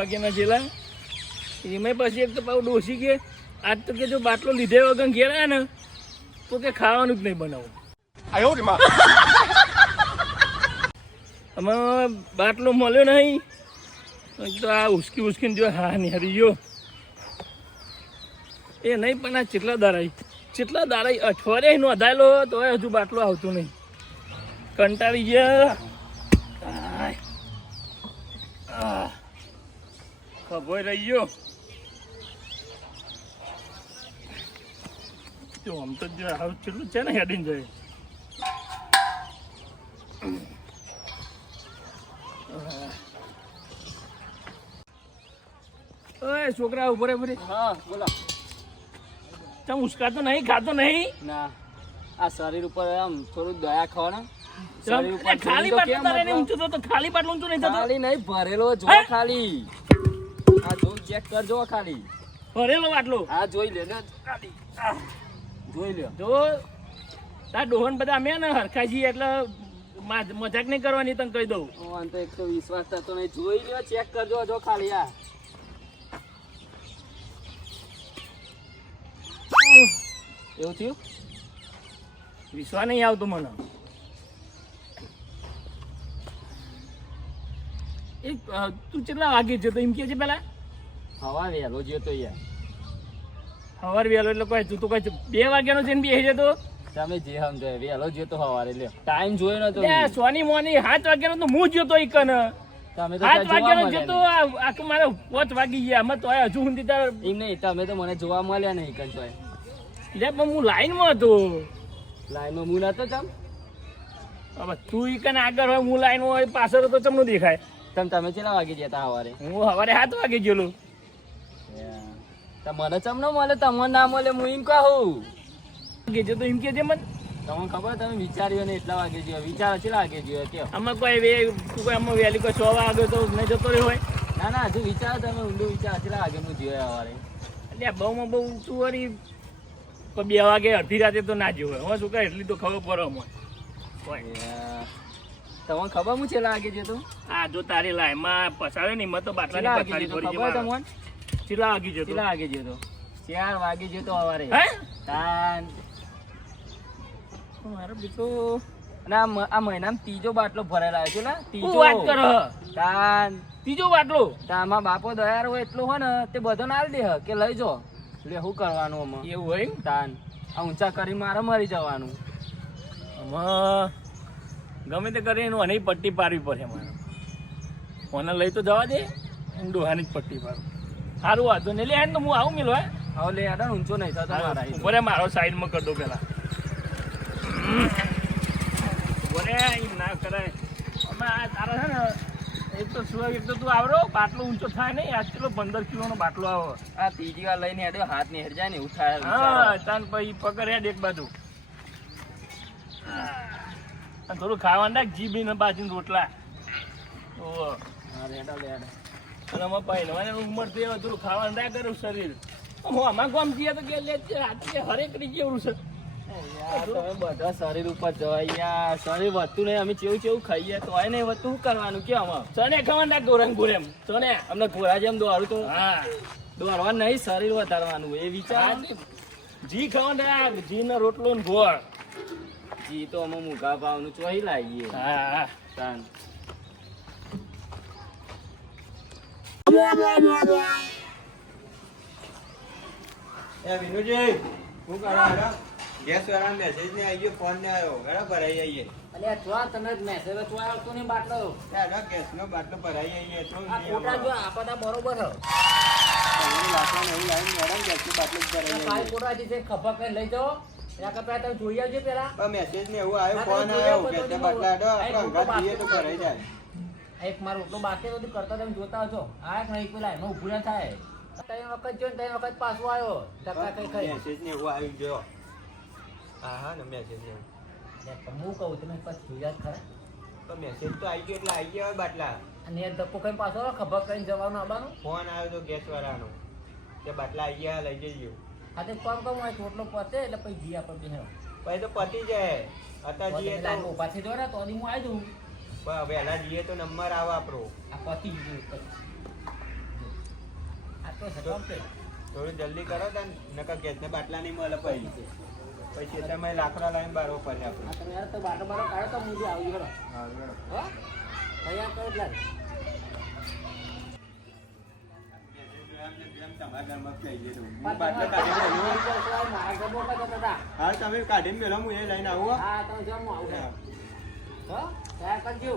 વાગ્યાના જેલા એમાં પછી એક તો પાછું ડોસી કે આજ તો કે જો બાટલો લીધે વગર ઘેર આવ્યા ને તો કે ખાવાનું જ નહીં બનાવું. આમાં બાટલો મળ્યો નહીં તો આ ઉસકી ઉસકીને જો હા નહીં હરી ગયો એ નહીં પણ આ ચેટલા દારાઈ અઠવાડિયે નોંધાયેલો તો હજુ બાટલો આવતો નહીં. કંટાળી ગયા ખભોય રહી ગયો. જો આમ તો જો હાવ ચેટલું છે ને હેડીને જાય. ઓય છોકરા ઉભો રે ભરે. હા બોલો. ચમ ઉસકાતો નહીં, ખાતો નહીં? ના આ શરીર ઉપર આમ થોડું દયા ખાવાના. શરીર ઉપર ખાલી બાટલો તારે નહીં ઊંચો તો ખાલી બાટલો ઊંચો નહીં થતો. ખાલી નહીં ભરેલો જો ખાલી. આ જો ચેક કરજો ખાલી. ભરેલો બાટલો. હા જોઈ લે ને. જોઈ લે. જો તાર ડોહન બધા અમે ને હરખાજી એટલે મજાક નહીં કરવાની તને કહી દઉં. ઓન તો એક તો વિશ્વાસ થતો નહીં. જોઈ લ્યો ચેક કરજો જો ખાલી આ. એવું થયું? વિશ્વાસ નહીં આવતો મને. એક તું કેટલા વાગે જતો એમ કે છે પેલા? હવા વહેલો જતો યાર. સવાર વહેલો એટલે કોઈ તું તો કોઈ 2 વાગ્યાનો છે ને બે જતો. તમે જે સમજો વહેલો જતો હવારે લ્યો. ટાઈમ જોયો નતો. સોની મોની 7 વાગ્યાનો તો હું જતો ઈકન. તમે તો 7 વાગ્યાનો જતો આખું મારે 5 વાગી ગયા. અમે તો હજુ સુધી તાર એમ નહીં તમે તો મને જોવા મળ્યા નહીં કન તો. લે પણ હું લાઈનમાં હતો. લાઈનમાં હું નતો ચમ. હવે તું ઈકન આગળ હોય હું લાઈનમાં હોય પાછળ તો ચમનું દેખાય. તમે કેટલા વાગે જતા હવારે? હું સવારે 7 વાગે ગયેલો. મને ચમ ન મળે તમને ના મળે હું એમ કહું. કે જતો એમ કે છે મને. તમને ખબર તમે વિચાર્યો ને એટલા વાગે જોયો વિચાર કેટલા વાગે જોયો કે આમાં કોઈ તું કોઈ આમાં વહેલી કોઈ 6 વાગે તો નહીં જતો રહ્યો હોય. ના ના હજુ વિચાર તમે ઊંડો વિચાર કેટલા વાગે હું જોયો હવારે. એટલે બહુમાં બહુ તું વળી 2 વાગે અડધી રાતે તો ના જોવે. હું શું કહે એટલી તો ખબર પડે અમને. તમને ખબર હું છેલ્લા વાગે જતો? હા જો તારી લાઈનમાં પસાડ્યો ને એમાં તો બાટલાની પથારી ભરી ખબર તમને? કેટલા વાગે જતો? 4 વાગે જતો હવારે. હે તાન મારો બીજો ના આ મહિનામાં 3જો બાટલો ભરેલા છે ને. 3જો વાત કરો. તાન 3જો બાટલો. તામાં બાપો દયાર હોય એટલો હોય ને તે બધો ના દે કે લઈ જો. એટલે શું કરવાનું આમાં? એવું હોય તાન આ ઊંચા કરી મારે મરી જવાનું. આમાં ગમે તે કરીને એનું અને પટ્ટી પાડવી પડે મારે. મને લઈ તો જવા દે ડોહાની જ પટ્ટી પાડું. સારું વાંધો નહીં. લે તો હું આવું મિલો. હવે લે આડા ઊંચો નહીં થતો મારા. બોલે મારો સાઈડમાં કરી દો પેલા. બોલે એમ ના કરાય. અમે આ તારા છે ને એક તો શું એક તો તું આવરો બાટલો ઊંચો થાય નહીં. આજ પેલો 15 કિલોનો બાટલો આવો. આ ત્રીજી વાર લઈને હેડ્યો હાથ ની હેડ જાય ને એવું થાય. હા તાન પછી પકડ હેડ એક બાજુ. થોડું ખાવાનું રાખ જીભી ને બાજુ રોટલા. ઓહો અને આમાં પહેલવાની ઉંમર થઈ થોડું ખાવાનું રાખ કરું શરીર. હું આમાં ગામ ગયા તો કે હરેક રીતે જેવું છે. તમે બધા શરીર ઉપર જવાય યાર. શરીર વધતું નહીં. અમે ચેવું ખાઈએ તો હોય નહીં વધતું શું કરવાનું કે આમાં? ચને ખાવાનું રાખ ગોરંગ ગોરેમ. ચને અમને ઘોડા જેમ દોડું તો હા દોડવાનું નહીં શરીર વધારવાનું એ વિચાર. જી ખાવાનું રાખ. જી ને રોટલો ને ગોળ. જી તો અમે મૂઘા ભાવનું ચોહી લાવીએ. હા તાન વિનુજી શું કરો? ગેસ વાળા મેસેજ ને આવ્યો ફોન ને આવ્યો બરાબર આવી આવીએ. અલ્યા જો તમે મેસેજ તો આવતો નહીં બાટલો. ગેસ નો બાટલો ભરાઈ આવીએ તો આ ફોટા જો આપડા બરોબર હ. કાઈ ફોટાથી છે ખભા કઈ લઈ જાઓ. એના કરતા તમે જોઈ આવજો પેલા. મેસેજ ને એવું આવ્યો ફોન આવ્યો કે તે બાટલા દો અંગાત જઈએ તો ભરાઈ જાય. એક મારો ઓટલો બાકી બધું કરતા તમે જોતા હશો. આ નહીં પેલા એનો ઉભું ના થાય. 3 વખત જોઈને 3 વખત પાછો આવ્યો. ટકા કઈ કઈ મેસેજ ને એવું આવી ગયો. હા ને મેસેજ ને હું કહું તમે પછી જોયા જ ખરા. તો મેસેજ તો આવી ગયો એટલે આવી ગયા બાટલા. અને એ ધક્કો કઈ પાછો ખબર કઈ જવાનું આવવાનું. ફોન આવ્યો તો ગેસ વાળાનો કે બાટલા આવી ગયા લઈ જઈએ. આ તે કોમ કોમ હોય ટોટલો પતે એટલે પછી જી આપણે બેહો. પછી તો પતી જાય. અત્યારે જઈએ તો પાછી દોડા તો હું આવી જઉં. વહેલા જઈએ તો નંબર આવે આપણો. આ પતી ગયું. થોડું જલ્દી કરો તો નકર ગેસને બાટલા નહીં મળે પછી તમે લાકડા લાવીને બારો પડે આપણે તમે યાર તો બાટો બારો કાઢો તો હું બી આવી ગયો હા, બરાબર. હો તૈયાર કરો એટલે જેમ તમારા ઘરમાં થઈ ગયું. હું બાટલો કાઢીને આવ્યો. મારા ઘરમાં કઈ જતા હતા હા તમે કાઢીને મેલો હું એ લઈને આવું હો. હા તમે જેમ હું આવું હા. હો તૈયાર કરજો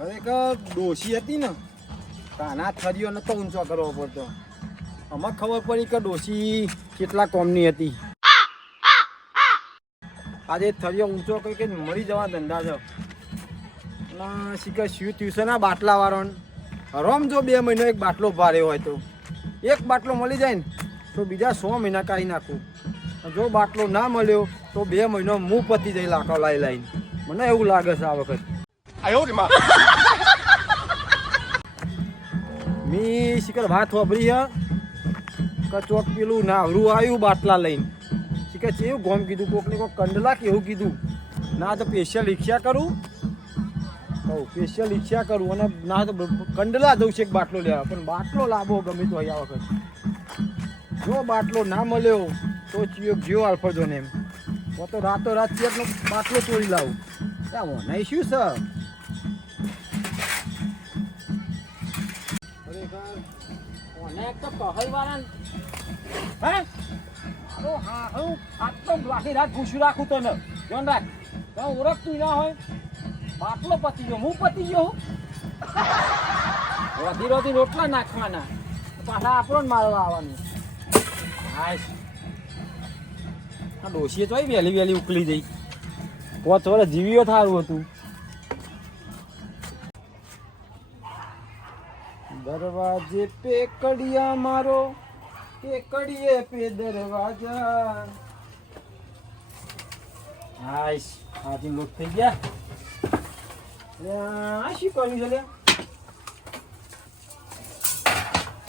ખરેખર ડોશી હતી ને કાના થરીઓ નતો ઊંચો કરવો પડતો. આમાં ખબર પડી કે ડોશી કેટલા કોમની હતી. આજે થરીઓ ઊંચો કરી કે મરી જવા ધંધા છે. અને શીખર શું ટ્યુશન આ બાટલા વાળો રમ જો 2 મહિનો એક બાટલો ભારે હોય તો એક બાટલો મળી જાય ને તો બીજા 100 મહિના કાઢી નાખું. જો બાટલો ના મળ્યો તો 2 મહિનો મું પતી જાય લાખો લાઈ લાઈને. મને એવું લાગે છે આ વખત. મી શિખર વાત વાપરી હે કે ચોક પેલું નાવરું આવ્યું બાટલા લઈને. શિખર છે એવું ગોમ કીધું કોકને કોક કંડલા કે એવું કીધું. ના તો સ્પેશિયલ રિક્ષા કરું કહું સ્પેશિયલ રિક્ષા કરું અને ના તો કંડલા દઉં છે એક બાટલો લેવા. પણ બાટલો લાવો ગમે તો આ વખત જો બાટલો ના મળ્યો તો જીઓ આલ્ફો ને એમ તો રાતો રાત ચેકનો બાટલો ચોરી લાવું. ત્યાં નહીં શું છે અને એક તો કહઈ વાળા હે અરે હા હું આટલો આખી રાત પૂછ્યું રાખું તો ને ધ્યાન રાખ તો ઓળખતું ના હોય. બાટલો પતી ગયો હું પતી ગયો રોધી રોધી રોટલા નાખવાના પાછા આપણો જ મારવા આવવાનું. હાશ આ ડોશીએ તો વહેલી વહેલી ઉકલી જઈ. 5 વર્ષ જીવીઓ થારું હતું. दरवाजे पे कड़िया मारो के कड़िए पे दरवाजा. હાઈશ આજે લોટ થઈ ગયા. આ શું કર્યું છે લે?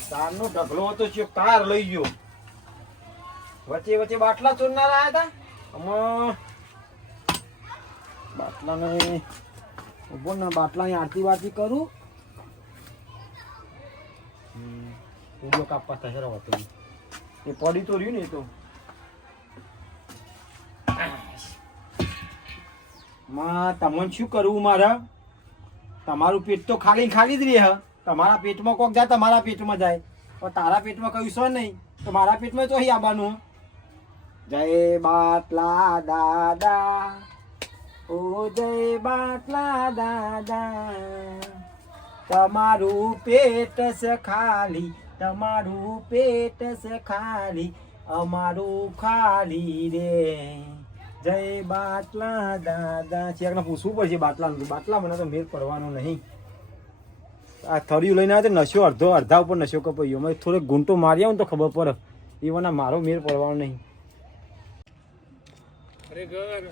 તારનો ઢગલો હતો છે તાર લઈ ગયો. વચ્ચે વચ્ચે બાટલા ચોરનાર આવ્યા હતા. આમાં બાટલાને ઉભો ના બાટલાની આરતી વારતી કરું. ઉડો કાપવા થશે રવા એ પડી તો રહ્યું ને. એ તો માં તમને શું કરવું મારે? તમારું પેટ તો ખાલી ખાલી જ રહે. તમારા પેટમાં કોક જાય તમારા પેટમાં જાય પણ તારા પેટમાં કયું છે નહીં તો મારા પેટમાં તો અહીં આવવાનું. જય બાટલા દાદા ઓ જય બાટલા દાદા તમારું પેટ છે ખાલી તમારું પેટ છે ખાલી અમારું ખાલી રે. જય બાટલા દાદા ચેકને પૂછવું પડશે બાટલાનું. બાટલા મને તો મેળ પડવાનો નહીં. આ થળિયું લઈને આવે તો નશો અડધા ઉપર નશો કપાયો. મેં થોડોક ગુંટો મારી આવું તો ખબર પડે. એવાના મારો મેળ પડવાનો નહીં. ખરેખર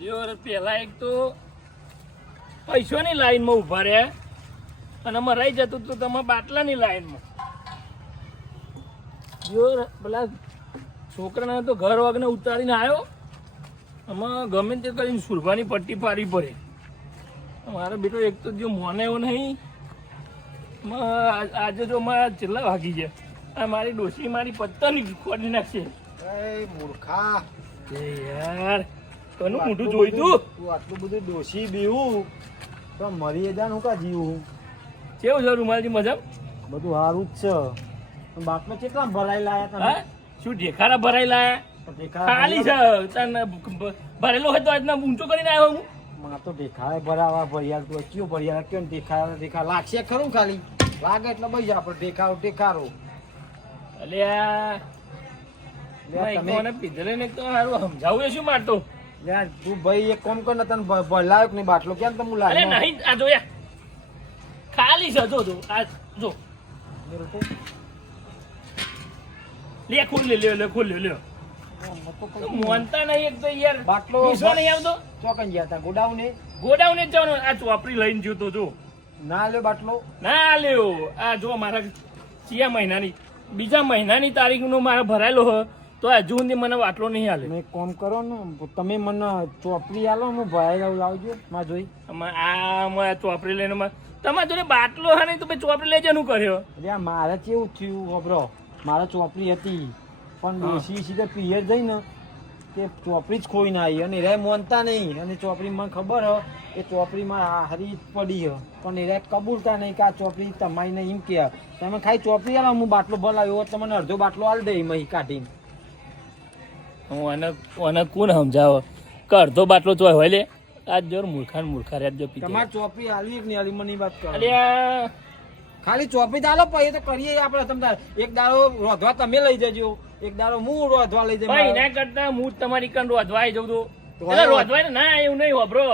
જો પેલા એક તો પૈસાની લાઈનમાં ઊભા રહ્યા અને મરાઈ જતું તો તમે બાટલાની લાઈનમાં. જો પેલા છોકરાને તો ઘર વગને ઉતારીને આવ્યો. આમાં ગમે તે કરીને સુરભાની પટ્ટી પાડી પડે. મારો બેટો એક તો જો મોને એવો નહીં. આજે જો મારા છેલ્લા વાગી ગયા. આ મારી ડોસી મારી પત્તાની ખોડી નાખશે. એ મૂર્ખા યાર તનું મોઢું જોઈ તું આટલું બધું ડોસી બીવું તો મરી જા હું કા જીવું. કેવું છે રૂમાલજી મજા? બધું સારું જ છે. બાટલો કેટલા ભરાઈ લાયા તમે? હા શું ઢેખારા ભરાઈ લાયા? ખાલી છે તને ભરેલો હોય તો આજના ઊંચો કરીને આવ્યો હું. માં તો દેખાય ભરાવા ભરિયાલ તું કયો ભરિયાલ કેમ દેખા લાગશે ખરું ખાલી લાગે એટલે બઈ આપણે દેખારો. અલ્યા તમે પીધલે ને તો સારું સમજાવું એ શું માટો? યાર તું ભાઈ એક કામ કર ને તને ભલાયો કે નહીં બાટલો કેમ તમે અરે લાવ્યો? નહીં આ જો યાર ખાલી છે જો આ જો લે ખોલ લે ખોલ લે મોનતા નહીં એક તો યાર બાટલો વિશ્વા નહીં આવતો. ચોકન ગયા હતા ગોડાઉને ગોડાઉને જ જવાનું. આ ચોપડી લઈને જોતો જો ના લ્યો બાટલો. ના લ્યો આ જો મારા 2 મહિનાની બીજા મહિનાની તારીખનો મારે ભરાયેલો હ તો હજુ સુધી મને બાટલો નહીં હાલે. તમે એક કામ કરો ને, તમે મને ચોપડી આલો, હું ભરાઈ લાવજો માં જોઈ. આ ચોપડી લઈને તમારે જોડે બાટલો હા નહીં તો ભાઈ ચોપડી લઈ જવાનું કર્યો. એટલે આ મારે કેવું થયું ખબરો, મારે ચોપડી હતી પણ ડોશી સીધે પિયર જઈને તે ચોપડી જ ખોઈને આવી અને એરાય માનતા નહીં. અને ચોપડી મને ખબર હ એ ચોપડીમાં હારી પડી હ પણ એરાય કબૂલતા નહીં કે આ ચોપડી તમારી નહીં એમ કે તમે ખાલી ચોપડી આલો, હું બાટલો ભલાવ્યો તમને અડધો બાટલો આલ દે એમાં કાઢીને. હું આને કોણ સમજાવો કે અડધો બાટલો ચોય હોય લે. આજ જોર મૂર્ખા રે જો પી તમારે ચોપડી આલી કે નહીં આલી મને વાત કરો. અલ્યા ખાલી ચોપડી આલો પછી તો કરીએ આપણે. તમે એક દાડો રોધવા તમે લઈ જજો, એક દાડો હું રોધવા લઈ ભાઈ જઈશ. એના કરતા હું તમારી કન રોધવા આવી જઉં તો તો એટલે રોધવાય ને ના એવું નહીં હોબરો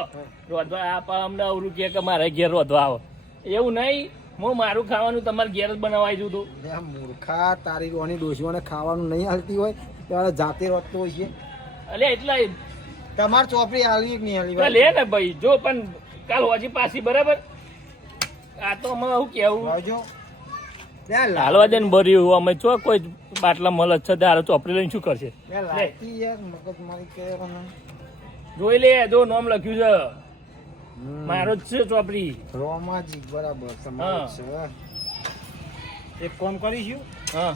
રોધવા આપ અમને અવરું કે મારે ઘેર રોધવા આવો એવું નહીં. હું મારું ખાવાનું તમારે ઘેર જ બનાવવા આવી જઉં તો. અરે આ મૂર્ખા તારી રોની ડોશીઓને ખાવાનું નહીં હાલતી હોય ત્યારે જાતે રોધતો હોય છે. અલ્યા એટલે તમારે ચોપડી આલવી કે નહીં આલવી? લે ને ભાઈ જો પણ કાલ હોજી પાછી બરાબર. આ તો અમે શું કેવું લાવજો. હાલવા દે ને ભર્યું અમે ચો કોઈ બાટલા મળે છે તારે ચોપડી લઈને શું કરશે. લાગતી યાર મગજ મારી કે જોઈ લે જો નામ લખ્યું છે મારો જ છે ચોપડી. રોમાજી બરાબર તમારું છે. એક કામ કરીશું, હા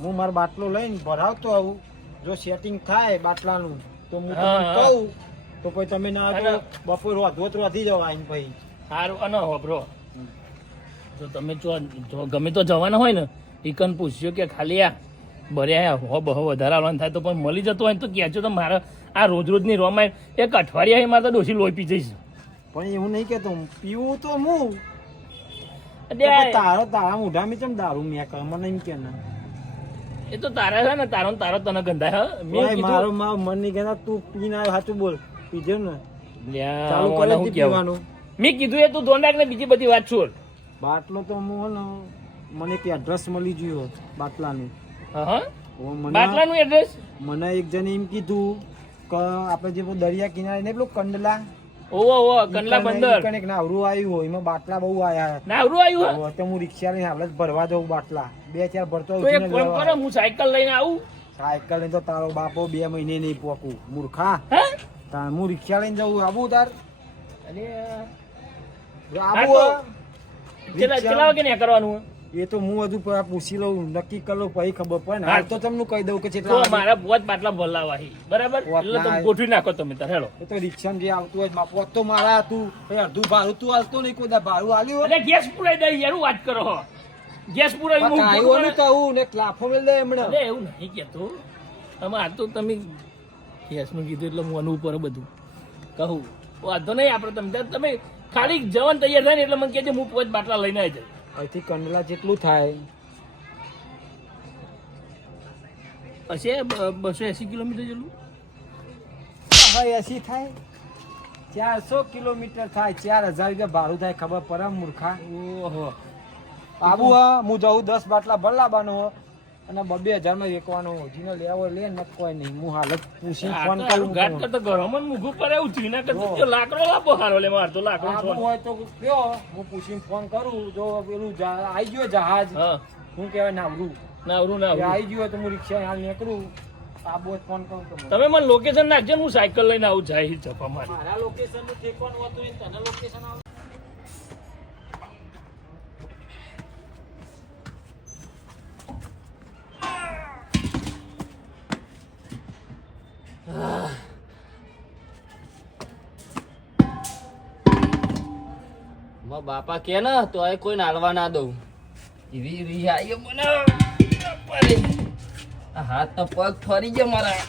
હું મારો બાટલો લઈને ભરાવતો આવું. જો સેટિંગ થાય બાટલાનું તો હું હા, તમને હા. કહું તો પછી તમે ના તો અને- બપોર રોધવો તો રોધી જાવ આઈને પછી. સારું અને હોબરો જો તમે જો ગમે તો જવાના હોય ને ઈકન પૂછ્યો કે ખાલી આ ભર્યા હો બહુ વધારે આવવાનું થાય તો પણ મળી જતો હોય ને તો કહેજો તો મારે આ રોજ રોજની રોમાય એક અઠવાડિયા મારે તો ડોસી લોહી પી જઈશ. પણ એવું નહીં કેતો પીવું તો હું અલ્યા, તારા મોઢામાં ચમ દારૂ મેં કર મને એમ કે ના. એ તો તારા છે ને તારો ને તારો તને ગંધાય હ મેં ભાઈ, મારો કીધું મન નહીં કહેતા તું પીને આવ્યો સાચું બોલ. પીધે ને લ્યા, ચાલુ ઓને કરે હું છે કહેવું? પીવાનું. મેં કીધું એ તું ધોન રાખ ને બીજી બધી વાત છોડ. બાટલો તો હું હે ને મને એક એડ્રેસ મળી ગયું બાટલાનું. હા ઓ મને બાટલાનું એડ્રેસ મને એક જણે એમ કીધું કે આપણે જે પેલું દરિયા કિનારે ને પેલું કંડલા ઓવો કંડલા બંદર એક નાવરું આવ્યું હોય એમાં બાટલા બહુ આયા. નાવરું આવ્યું હે? તો હું રિક્ષા લઈને આપણે જ ભરવા દઉં બાટલા. 2-4 ભરતો તો એક કામ કરો હું સાયકલ લઈને આવું. સાયકલ લઈને તો તારો બાપો 2 મહિને નહીં પોકું મૂર્ખા. હે તાર હું રિક્ષા લઈને જવું આબુ તાર અરે આબુ તો હે? કેટલા રિક્ષા- વાગે ને કરવાનું એ તો હું હજુ પૂછી લઉં, નક્કી કરી લઉં પછી ખબર પડે ને. હા. હાલ તો તમને કહી દઉં કે તો કેટલા વાગે. મારા પોત બાટલા ભલાવા હી બરાબર પોત એટલે તમે ના- ગોઠવી નાખો તમે તાર હેલો. એ તો રિક્ષામાં જે આવતું હોય માં પોત તો મારા હતું. એ અડધું ભાડું તું હાલતો નહીં કોઈ દા ભાડું આલ્યું હોય? એટલે ગેસ પુરાઈ દઈ યાર વાત કરો હો. ગેસ પુરાઈ પણ કાંઈ કહું ને ક્લાફો મેલ દે એમણે. અરે એવું નહીં કેતો તમે આ તો તમે ગેસનું કીધું એટલે હું ઉપર બધું કહું વાંધો નહીં આપણે તમે ખાલી જવાનું તૈયાર થાય ને એટલે મને કહેજો હું પોત બાટલા લઈને આવી જાય. અહીંથી કંડલા જેટલું થાય હશે 280 કિલોમીટર જેટલું. હવે 80 થાય 400 કિલોમીટર થાય 4000 રૂપિયા ભાડું થાય. ખબર પડે મૂર્ખા? ઓહો આબુ હા હું જાઉં 10 બાટલા ભરલાબાનો અને 2,000 માં વેચવાનો. જીનો લેવો લે ન કોઈ નહીં. હું હાલ જ પૂછી ફોન કરું. ઘાટ કરતો ઘરમાં મૂકવું પડે એવું થયું ના કરતો લાકડો લાપો હારો લે મારતો લાકડો આબુ છોડ. હોય તો કયો હું પૂછીને ફોન કરું. જો પેલું આવી ગયો જહાજ હા હું કહેવાય નાવરું નાવરું એ નાવરું આવી ગયું હોય તો હું રિક્ષા હાલ નીકળું. આબુ હોય તો ફોન કરું તમને. તમે મને લોકેશન નાખજો ને હું સાયકલ લઈને આવું જાય જપા મારે. મારા લોકેશન નું ઠેકવાનું હોતું નહીં, તને લોકેશન આવે. બાપા કે ને તો એ કોઈ નાલવા ના દઉં એવી એવી આયો મને આ હાથ તો પગ ફરી ગયા મારા.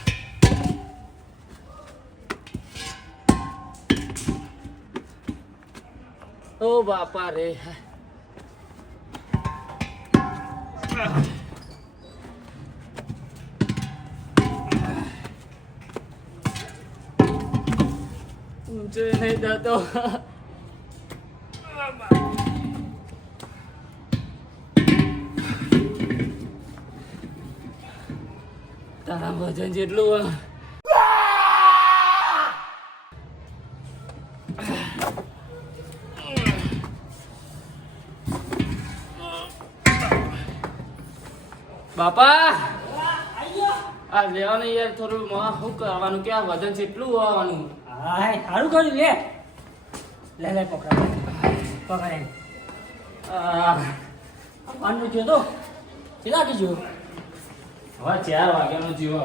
ઓ બાપા રે ઊંચે નહીં જતો. તારા વજન જેટલું બાપા આ લેવાનું યાર થોડું શું કરવાનું કે આ વજન કેટલું હોવાનું હા સારું કર્યું લે લે લે પકડ એમ પાનનું જો તો કેટલા કે જો હવે 4 વાગ્યાનો જીવો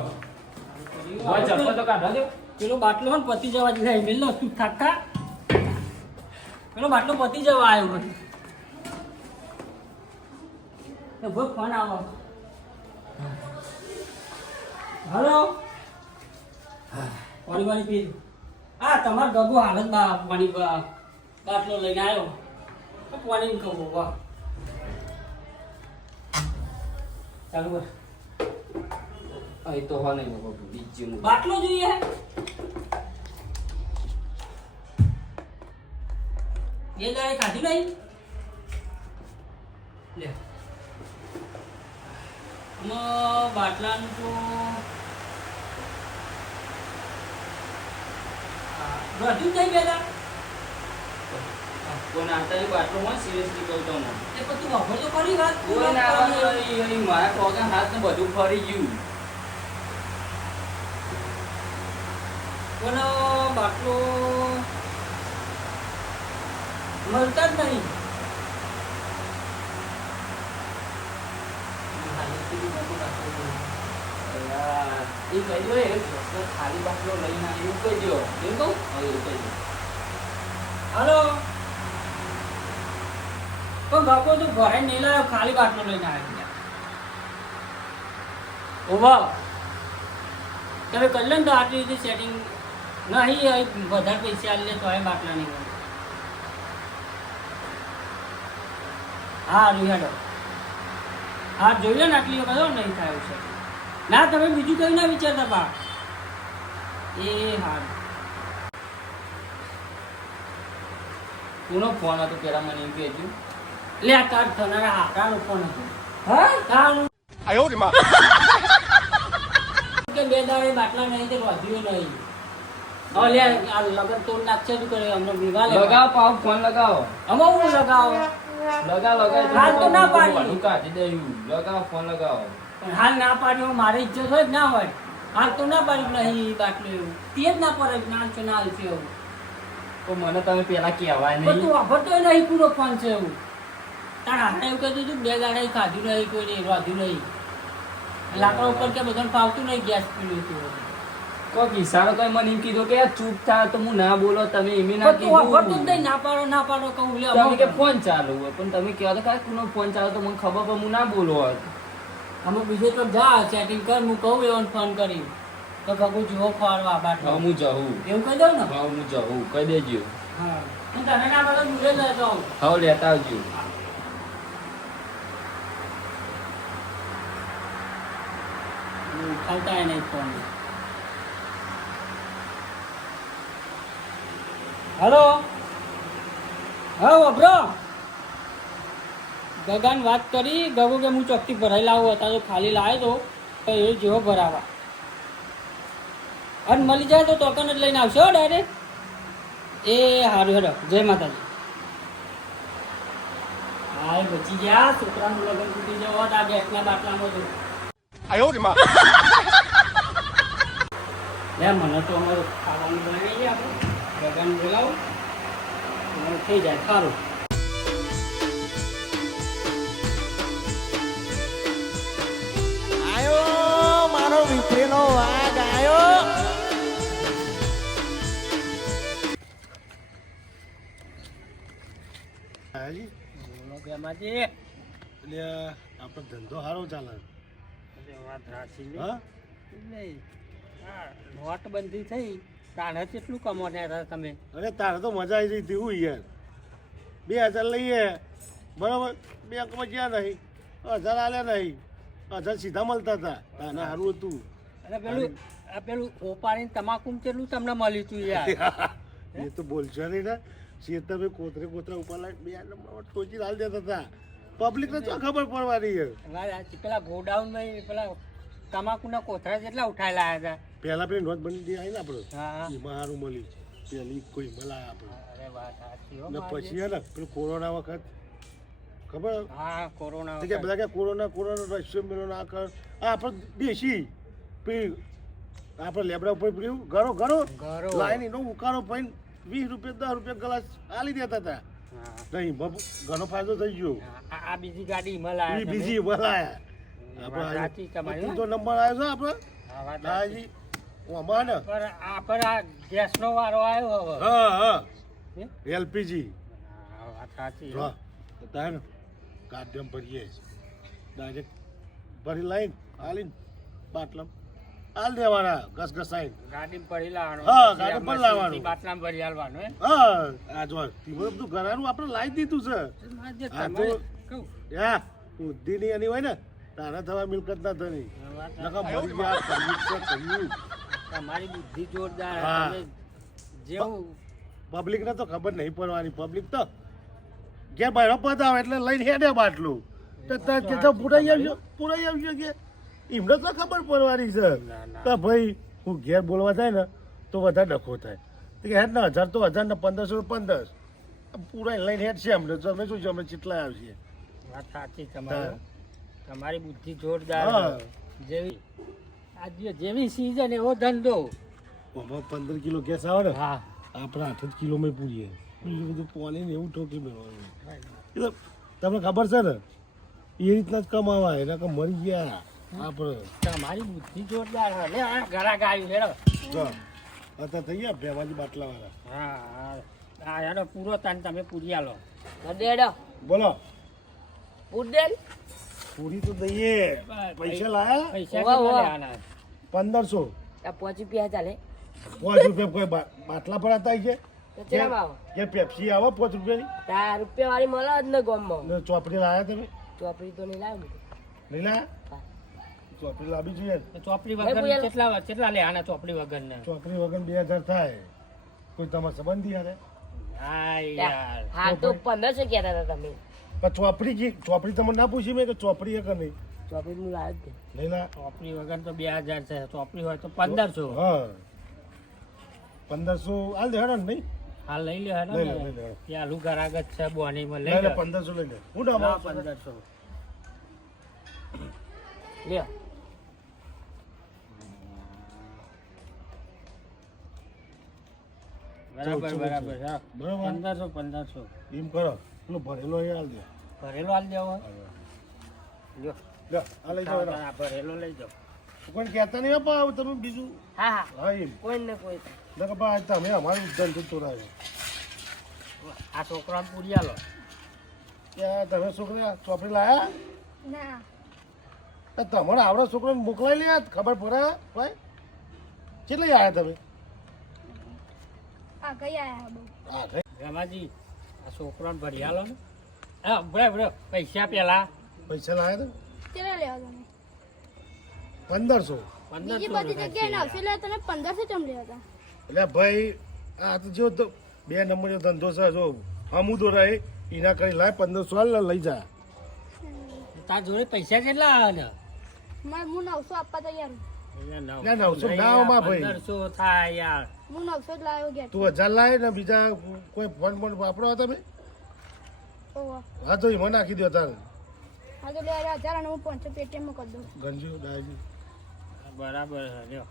હવે ચપ્પલ તો કાઢવા દો પેલો બાટલો હોય ને પતી જવા જાય મેલ નો તું થાકા પેલો બાટલો પતી જવા આવ્યો મને એ ભોગ ફોન આવો હલો પાણી પાણી પી હા તમારો ગગો હાલત પાણી બાટલો લઈને આવ્યો પાણી કહું વાહ ચાલુ કર અહીં તો હોય નહીં બાબુ બીજી બાટલો જોઈએ એ દાડે ખાધી નહીં લે બાટલાનું તો બધું થઈ ગયા કોઈ નાસ્તા બાટલો હોય સિરિયસલી કહું તો એ પણ તું વાપર તો ખરી વાત કોઈ ના મારા ટોકા હાથ ને બધું ફરી ગયું પણ બાટલો મળતા જ નહીં એ કહી દો ખાલી બાટલો લઈને એવું કહી દો એવું કહું એવું કહી દો હાલો પણ બાપો તો ઘરે નહીં લાવ્યો ખાલી બાટલો લઈને આવ્યો ઓવા તમે કરી લો ને તો આટલી રીતે સેટિંગ નહીં વધારે પૈસા આલી લે તો બાટલા નહીં મળે હા રિહાડો હા જોઈ લો ને આટલી વખત નહીં થાય છે ના તમે બીજું કઈ ના વિચારતા બા એ હા કોનો ફોન હતો પેલા મને એમ કહેજો લે આ તાર થનારા હાટાનો ફોન હતો હા તારું આયો રે માં કે બે દાડે બાટલા નહીં તે વધ્યું નહીં હવે લે આ લગન તોડ નાખશે શું કરે અમને વિવાહ લે લગાવો પાવ ફોન લગાવો અમે હું લગાવો લગાવો હાલ તો ના પાડી. કાઢી દઉં લગાવો ફોન લગાવો પણ હાલ ના પાડ્યો મારી ઇજ્જત હોય કે ના હોય હાલ તો ના પાડ્યું નહીં બાટલો એવું તે જ ના પડે ના છે ના હાલશે એવું તો મને તમે પેલા કહેવાય પણ નહીં તું વાપરતો નહીં પૂરો ફોન છે એવું તાર હાથે એવું કહેતું હતું બે દાડા ખાધું નહીં કોઈ નહીં વાધું નહીં લાકડા ઉપર કે બધાને ફાવતું નહીં ગેસ પીડ્યું હતું કોક ઈશારો તો મને એમ કીધું કે ચૂપ થા તો હું ના બોલો તમે એમ ના પણ તું વાપરતો જ કીધું નહીં ના પાડો કહું લે તમે કે ફોન ચાલુ હોય પણ તમે કહો તો કાંઈ કોનો ફોન ચાલુ તો મને ખબર પણ હું ના બોલો હોત અમે બીજે તો જા સેટિંગ કર હું કહું એવો ફોન કરી તો કગુ જુઓ ફાળવા હવે બાટલો હું જવું એવું કહી દઉં ને હવે હું જવું કહી દેજો હા હું તને ના પાડો દૂરે લેતો આવું હવે લેતા આવજો ઉઠાવતા નહીં ફોન હલો હા વભરો ગગાન વાત કરી ગગો કે હું ચોકથી ભરાઈ લાવું હતા તો ખાલી લાવ્યો તો એ જેવો ભરાવા અને મળી જાય તો ટોકન જ લઈને આવશો ડાયરેક્ટ એ સારું હેડો જય માતાજી હા એ બચી ગયા છોકરાનું લગ્ન તૂટી જવા આ ગેસના બાટલામાં તો આયો રે માં લે મને તો અમારું ખાવાનું બનાવી ગયા આપણે ગગન બોલાવું થઈ જાય સારું આયો મારો વિપરીનો વાઘ આયો બોલો ગેમાજી એટલે આપણો ધંધો સારો ચાલે વાત રાશી હા નહીં હા નોટબંધી થઈ તાણે કેટલું કમાયા તમે અરે તારે તો મજા આવી રહી હતી હું યાર 2000 લઈએ બરાબર બેંકમાં ગયા નહીં 1000 આલ્યા નહીં 1000 સીધા મળતા હતા તાને સારું હતું અને પેલું ઓપાડીને તમાકુ કેટલું તમને મળ્યું તું યાર એ તો બોલશો નહીં ને શેતર કોતરે ઉપર લાઈટ 2 નંબર ટોચી હાલ દેતા હતા પબ્લિકને તો ખબર પડવાની યાર પેલા ગોડાઉનમાં પેલા તમાકુના કોથળા જેટલા ઉઠાયેલા હતા પહેલા પેલી નોટબંધી આવી ને આપણે હા એમાં સારું મળી પેલી કોઈ મળાય આપણે અરે વાત સાચી હો ને માજી. પછી હે ને પેલું કોરોના વખત ખબર હા કોરોના તો કે બધા કે કોરોના રસ્યો મેળો ના કર આ આપણે દેશી પી આપણે લેબડા ઉપર પીવું ઘરો ઘરો ઘરો. લાઈન એનો ઉકાળો પૈન 20 રૂપિયા 10 રૂપિયા ગ્લાસ આલી દેતા હતા નહીં ઘણો ફાયદો થઈ ગયો આ બીજી ગાડી મળે ઈ બીજી બોલાયા સાચી તમારી, આપણે તો નંબર આવ્યો છે આપણે હાજી ઓમાં ને પણ આ ગેસનો વારો આવ્યો હવે. હા હા હે? એલપીજી વાત સાચી હો. હા બતા ને કાઢ્યમ ભરીએ ડાયરેક્ટ ભરી લાઈન આલીને બાટલા આલ દેવાના ઘસઘસાઈને ગાડીમાં પડી લાવવાનો. હા, પછી આ ગાડીમાં મશીનથી લાવવાનું. બાટલામાં ભરી આલવાનું, હે? હા આ જો તીવર બધું ઘરાનું આપણે લાવી દીધું છે આજે આ તમારે તો કહું. યા બુદ્ધિની એની હોય ને તારા થવા મિલકત ના થવી વાત નકા મરી ગયા કર્યું છે કર્યું તમારી બુદ્ધિ જોરદાર. હા. તમે જેવું પબ્લિક ને તો ખબર નહીં પડવાની પબ્લિક તો ઘેર બહેરો પતાવે એટલે લઈને હેડે બાટલું તો તરત કે તો પુરાઈ આવજો કે એમને તો ખબર પડવાની છે તો ભાઈ હું ઘેર બોલવા થાય ને તો વધારે ડખો થાય તો કે હેડ ને 1000 તો 1000 ને 1500 15 પુરાઈ લઈને હેડ છે અમને તો અમે શું છે અમે ચેટલા આવશે વાત સાચી તમારી. તમારી બુદ્ધિ જોરદાર. હા. જેવી આજે જેવી સીઝન એવો ધંધો. આમાં 15 કિલો ગેસ આવે ને હા, આપણે 8 જ કિલો માં પૂરીએ બીજું બધું પાણી ને એવું ઠોકી મેળવાનું એ તો તમને ખબર છે ને એ રીતના જ કમાવાય એના કે મરી ગયા આપણે તમારી બુદ્ધિ જોરદાર. લે આ ઘરાક આવ્યું હેડો. જો અત્યારે થઈ ગયા ભેમાજી બાટલા વાળા હા હા. હા હેડો પૂરો તાન તમે પૂરી આલો. દેડો બોલો ઉડેલ પૂરી તો દઈએ પૈસા લાયા પૈસા વાહ, કેટલા વાહ. લેવાના? 1500 આ 5 રૂપિયા ચાલે 5 રૂપિયા કોઈ બાટલા પર હતા છે તો ચેમ આવો કે પેપ્સી આવે 5 રૂપિયાની તાર રૂપિયા વાળી મળે જ ને ગામમાં ને ચોપડી લાયા તમે ચોપડી તો નહીં લાવ્યું નહીં લાયા ચોપડી લાવી જોઈએ તો ચોપડી ભાઈ, વગર બોલ. કેટલા લેવાના ચોપડી વગર ને? ચોપડી વગર 2000 થાય કોઈ તમારા સંબંધી હારે હા યાર. હા તો 1500 કહેતા હતા તમે પણ ચોપડી તમને ના પૂછી મેં કે ચોપડી એ કે નહીં ચોપડી હું લાવ્યો જ નહીં લા ચોપડી વગર તો 2000 છે, ચોપડી હોય તો 1500. હા 1500 હાલ દે હેડો ને નહીં હા લઈ લે હેડો લઈ લે, ને. લઈ લે. ત્યાં આલુ ગરાગત છે બોનીમાં લઈ લઈ લે લે. 1500 લઈ લે હું હા, ડામા 1500. લ્યો બરાબર ચૌદ, બરાબર. હા. બરાબર. 1500. એમ કરો પેલો ભરેલો એ હાલ દે ભરેલો હાલ દેવો. લ્યો. લે આ લઈ જાઓ હેડો. હા, ભરેલો લઈ જાઓ. કોઈ કહેતા નહીં આપા તમે બીજું હા હા હા એમ કોઈ ને કોઈ નકર પા તમે અમારું ધંધો તોડાવ્યો આ છોકરાને પૂરી આલો. ત્યાં તમે છોકરા ચોપડી લાયા ના તમારા આવડા છોકરાને મોકલાઈ લે ખબર પડે ભાઈ કેટલી આવ્યા તમે હા કઈ રમાજી આ છોકરાને ભરી આલો ને. હા બરાબર. પૈસા પેલા પૈસા લાયા કેટલા લેવા તમે 1500 બીજી 1500 બધી જગ્યાએ આવશે એટલે તમે 1500 ચમ લેવા હતા એટલે ભાઈ આ તો જો તો 2 નંબરનો ધંધો છે જો અમુદો રહે એના કરી લાય 1500 હાલ લઈ જા તાર જોડે પૈસા કેટલા આવે ને? મારે હું 900 આપવા તૈયાર છું. ના, 900 ના આમાં ભાઈ. 1500 થાય યાર. હું 900 જ લાવ્યો ગયા તું 1000 લાય ને બીજા કોઈ ફોન ફોન વાપરો તમે ઓહો હા તો એમાં નાખી દો તારે હા તો લે 1000 અને હું 500 પેટીએમ કરી દઉં ગંજી ડાયજી બરાબર છે, લ્યો.